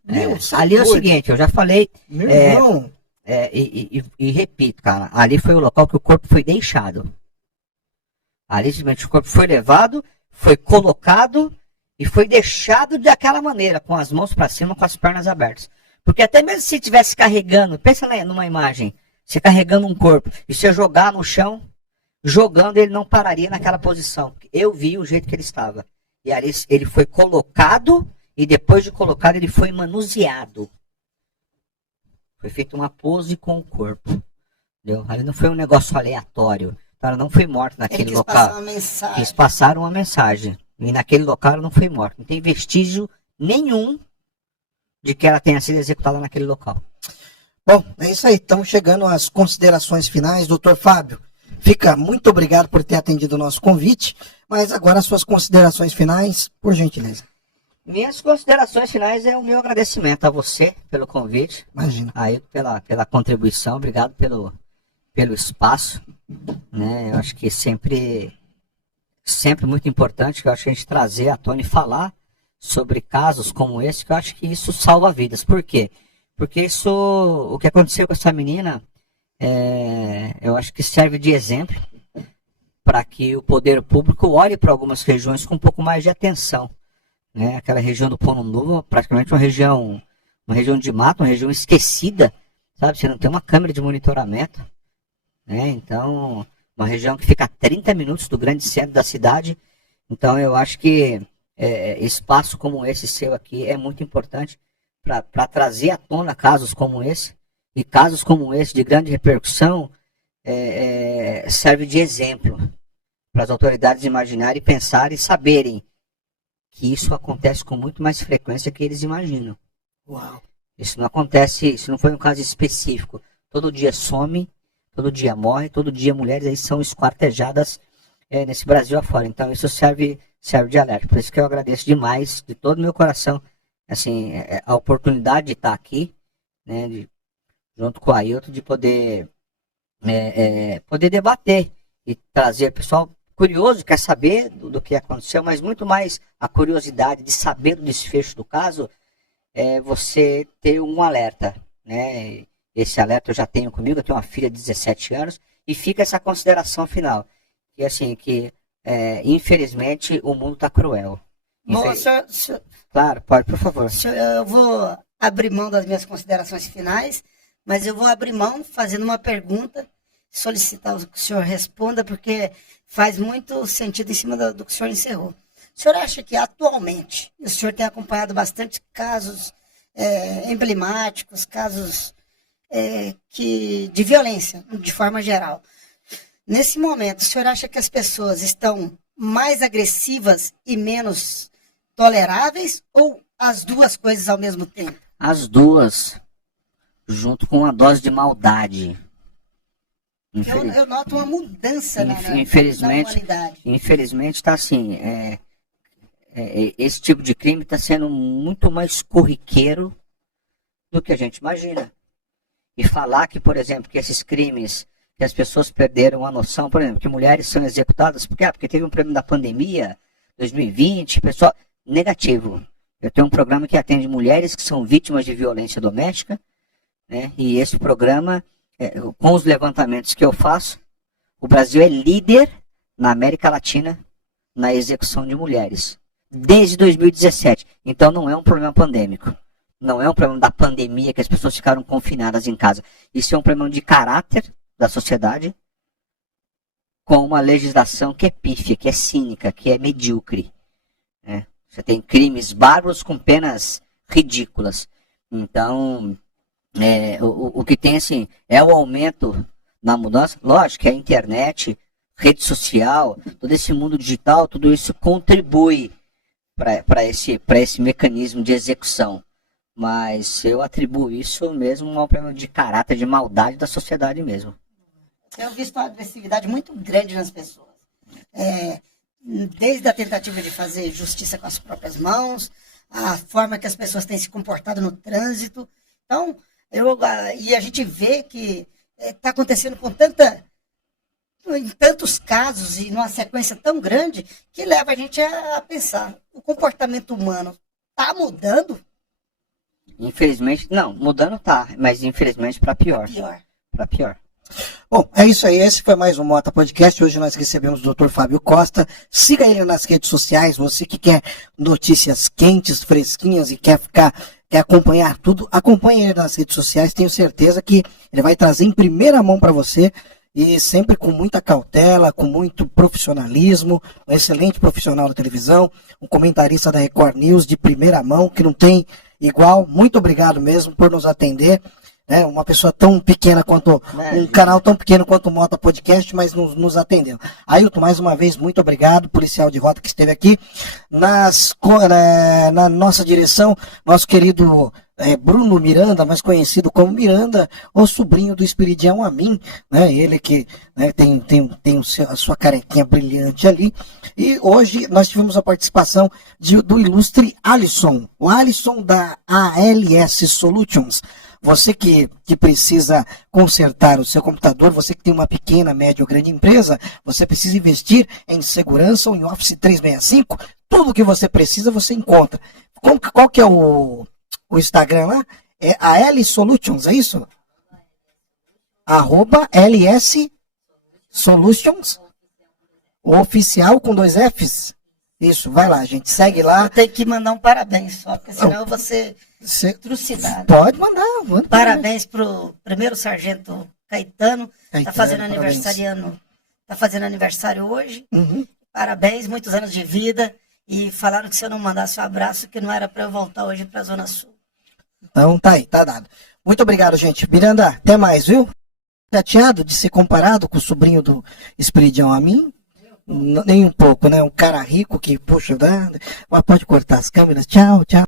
ali é o seguinte, eu já falei. Meu irmão. E repito, cara, ali foi o local que o corpo foi deixado. Ali simplesmente o corpo foi levado, foi colocado e foi deixado daquela maneira, com as mãos para cima, com as pernas abertas. Porque até mesmo se estivesse carregando, pensa numa imagem, você carregando um corpo e você jogar no chão, jogando, ele não pararia naquela posição. Eu vi o jeito que ele estava. E ali ele foi colocado, e depois de colocado, ele foi manuseado. Foi feita uma pose com o corpo. Entendeu? Ali não foi um negócio aleatório. Ela não foi morta naquele local. Passar uma mensagem. Quis passar uma mensagem. E naquele local ela não foi morta. Não tem vestígio nenhum de que ela tenha sido executada naquele local. Bom, é isso aí. Estamos chegando às considerações finais. Doutor Fábio, muito obrigado por ter atendido o nosso convite, mas agora as suas considerações finais, por gentileza. Minhas considerações finais é o meu agradecimento a você pelo convite. Imagina. Aí pela contribuição, obrigado pelo espaço. Né? Eu acho que sempre muito importante, que eu acho que a gente trazer à tona e falar sobre casos como esse, que eu acho que isso salva vidas. Por quê? Porque o que aconteceu com essa menina, eu acho que serve de exemplo para que o poder público olhe para algumas regiões com um pouco mais de atenção. Né? Aquela região do Ponunuva, praticamente uma região de mato, uma região esquecida, sabe? Você não tem uma câmera de monitoramento. Né? Então, uma região que fica a 30 minutos do grande centro da cidade. Então, eu acho que espaço como esse seu aqui é muito importante para trazer à tona casos como esse. E casos como esse, de grande repercussão, serve de exemplo para as autoridades imaginarem, pensarem e saberem que isso acontece com muito mais frequência que eles imaginam. Uau. Isso não acontece, isso não foi um caso específico. Todo dia some, todo dia morre, todo dia mulheres aí são esquartejadas nesse Brasil afora. Então isso serve de alerta. Por isso que eu agradeço demais, de todo o meu coração, assim, a oportunidade de estar aqui, né, junto com o Ailton, de poder debater e trazer pessoal curioso, quer saber do que aconteceu, mas muito mais a curiosidade de saber do desfecho do caso, você ter um alerta, né? Esse alerta eu já tenho comigo, eu tenho uma filha de 17 anos, e fica essa consideração final, que assim, infelizmente o mundo está cruel. Bom, Claro, pode, por favor. Eu vou abrir mão das minhas considerações finais, mas eu vou abrir mão fazendo uma pergunta, solicitar que o senhor responda, porque faz muito sentido em cima do que o senhor encerrou. O senhor acha que atualmente, e o senhor tem acompanhado bastante casos emblemáticos, casos de violência, de forma geral. Nesse momento, o senhor acha que as pessoas estão mais agressivas e menos toleráveis, ou as duas coisas ao mesmo tempo? As duas, junto com uma dose de maldade. Eu noto uma mudança na humanidade. Infelizmente está assim, esse tipo de crime está sendo muito mais corriqueiro do que a gente imagina. E falar que, por exemplo, que esses crimes, que as pessoas perderam a noção, por exemplo, que mulheres são executadas, porque teve um problema da pandemia, 2020, pessoal, negativo. Eu tenho um programa que atende mulheres que são vítimas de violência doméstica, né? E esse programa, com os levantamentos que eu faço, o Brasil é líder na América Latina na execução de mulheres, desde 2017. Então não é um problema pandêmico. Não é um problema da pandemia que as pessoas ficaram confinadas em casa. Isso é um problema de caráter da sociedade com uma legislação que é pífia, que é cínica, que é medíocre. Né? Você tem crimes bárbaros com penas ridículas. Então, o que tem assim é o aumento na mudança. Lógico que a internet, rede social, todo esse mundo digital, tudo isso contribui para esse mecanismo de execução. Mas eu atribuo isso mesmo a um problema de caráter, de maldade da sociedade mesmo. Eu tenho visto uma agressividade muito grande nas pessoas. Desde a tentativa de fazer justiça com as próprias mãos, a forma que as pessoas têm se comportado no trânsito. Então, e a gente vê que está acontecendo em tantos casos e numa sequência tão grande que leva a gente a pensar, o comportamento humano está mudando? Infelizmente, não, mudando tá, mas infelizmente para pior. Para pior. Bom, é isso aí. Esse foi mais um Mota Podcast. Hoje nós recebemos o Dr. Fábio Costa. Siga ele nas redes sociais. Você que quer notícias quentes, fresquinhas e quer acompanhar tudo, acompanhe ele nas redes sociais. Tenho certeza que ele vai trazer em primeira mão para você e sempre com muita cautela, com muito profissionalismo. Um excelente profissional da televisão, um comentarista da Record News de primeira mão que não tem igual. Muito obrigado mesmo por nos atender. Uma pessoa tão pequena quanto, um canal tão pequeno quanto o Mota Podcast, mas nos atendeu. Ailton, mais uma vez, muito obrigado, policial de rota que esteve aqui. Na nossa direção, nosso querido Bruno Miranda, mais conhecido como Miranda, o sobrinho do Espiridião Amin, né? Ele que tem a sua carequinha brilhante ali. E hoje nós tivemos a participação do ilustre Alisson, o Alisson da ALS Solutions. Você que precisa consertar o seu computador, você que tem uma pequena, média ou grande empresa, você precisa investir em segurança ou em Office 365, tudo que você precisa você encontra. Qual que é o Instagram lá? É a LS Solutions, é isso? @LS Solutions, oficial com 2 Fs. Isso, vai lá, gente, segue lá. Eu tenho que mandar um parabéns só, porque senão eu vou ser trucidado. Pode mandar. Parabéns pro primeiro sargento Caetano, tá fazendo aniversário hoje. Uhum. Parabéns, muitos anos de vida. E falaram que se eu não mandasse um abraço, que não era para eu voltar hoje para a Zona Sul. Então tá aí, tá dado. Muito obrigado, gente. Miranda, até mais, viu? Chateado de ser comparado com o sobrinho do Espiridião Amin? Nem um pouco, né? Um cara rico que, poxa, mas pode cortar as câmeras. Tchau, tchau.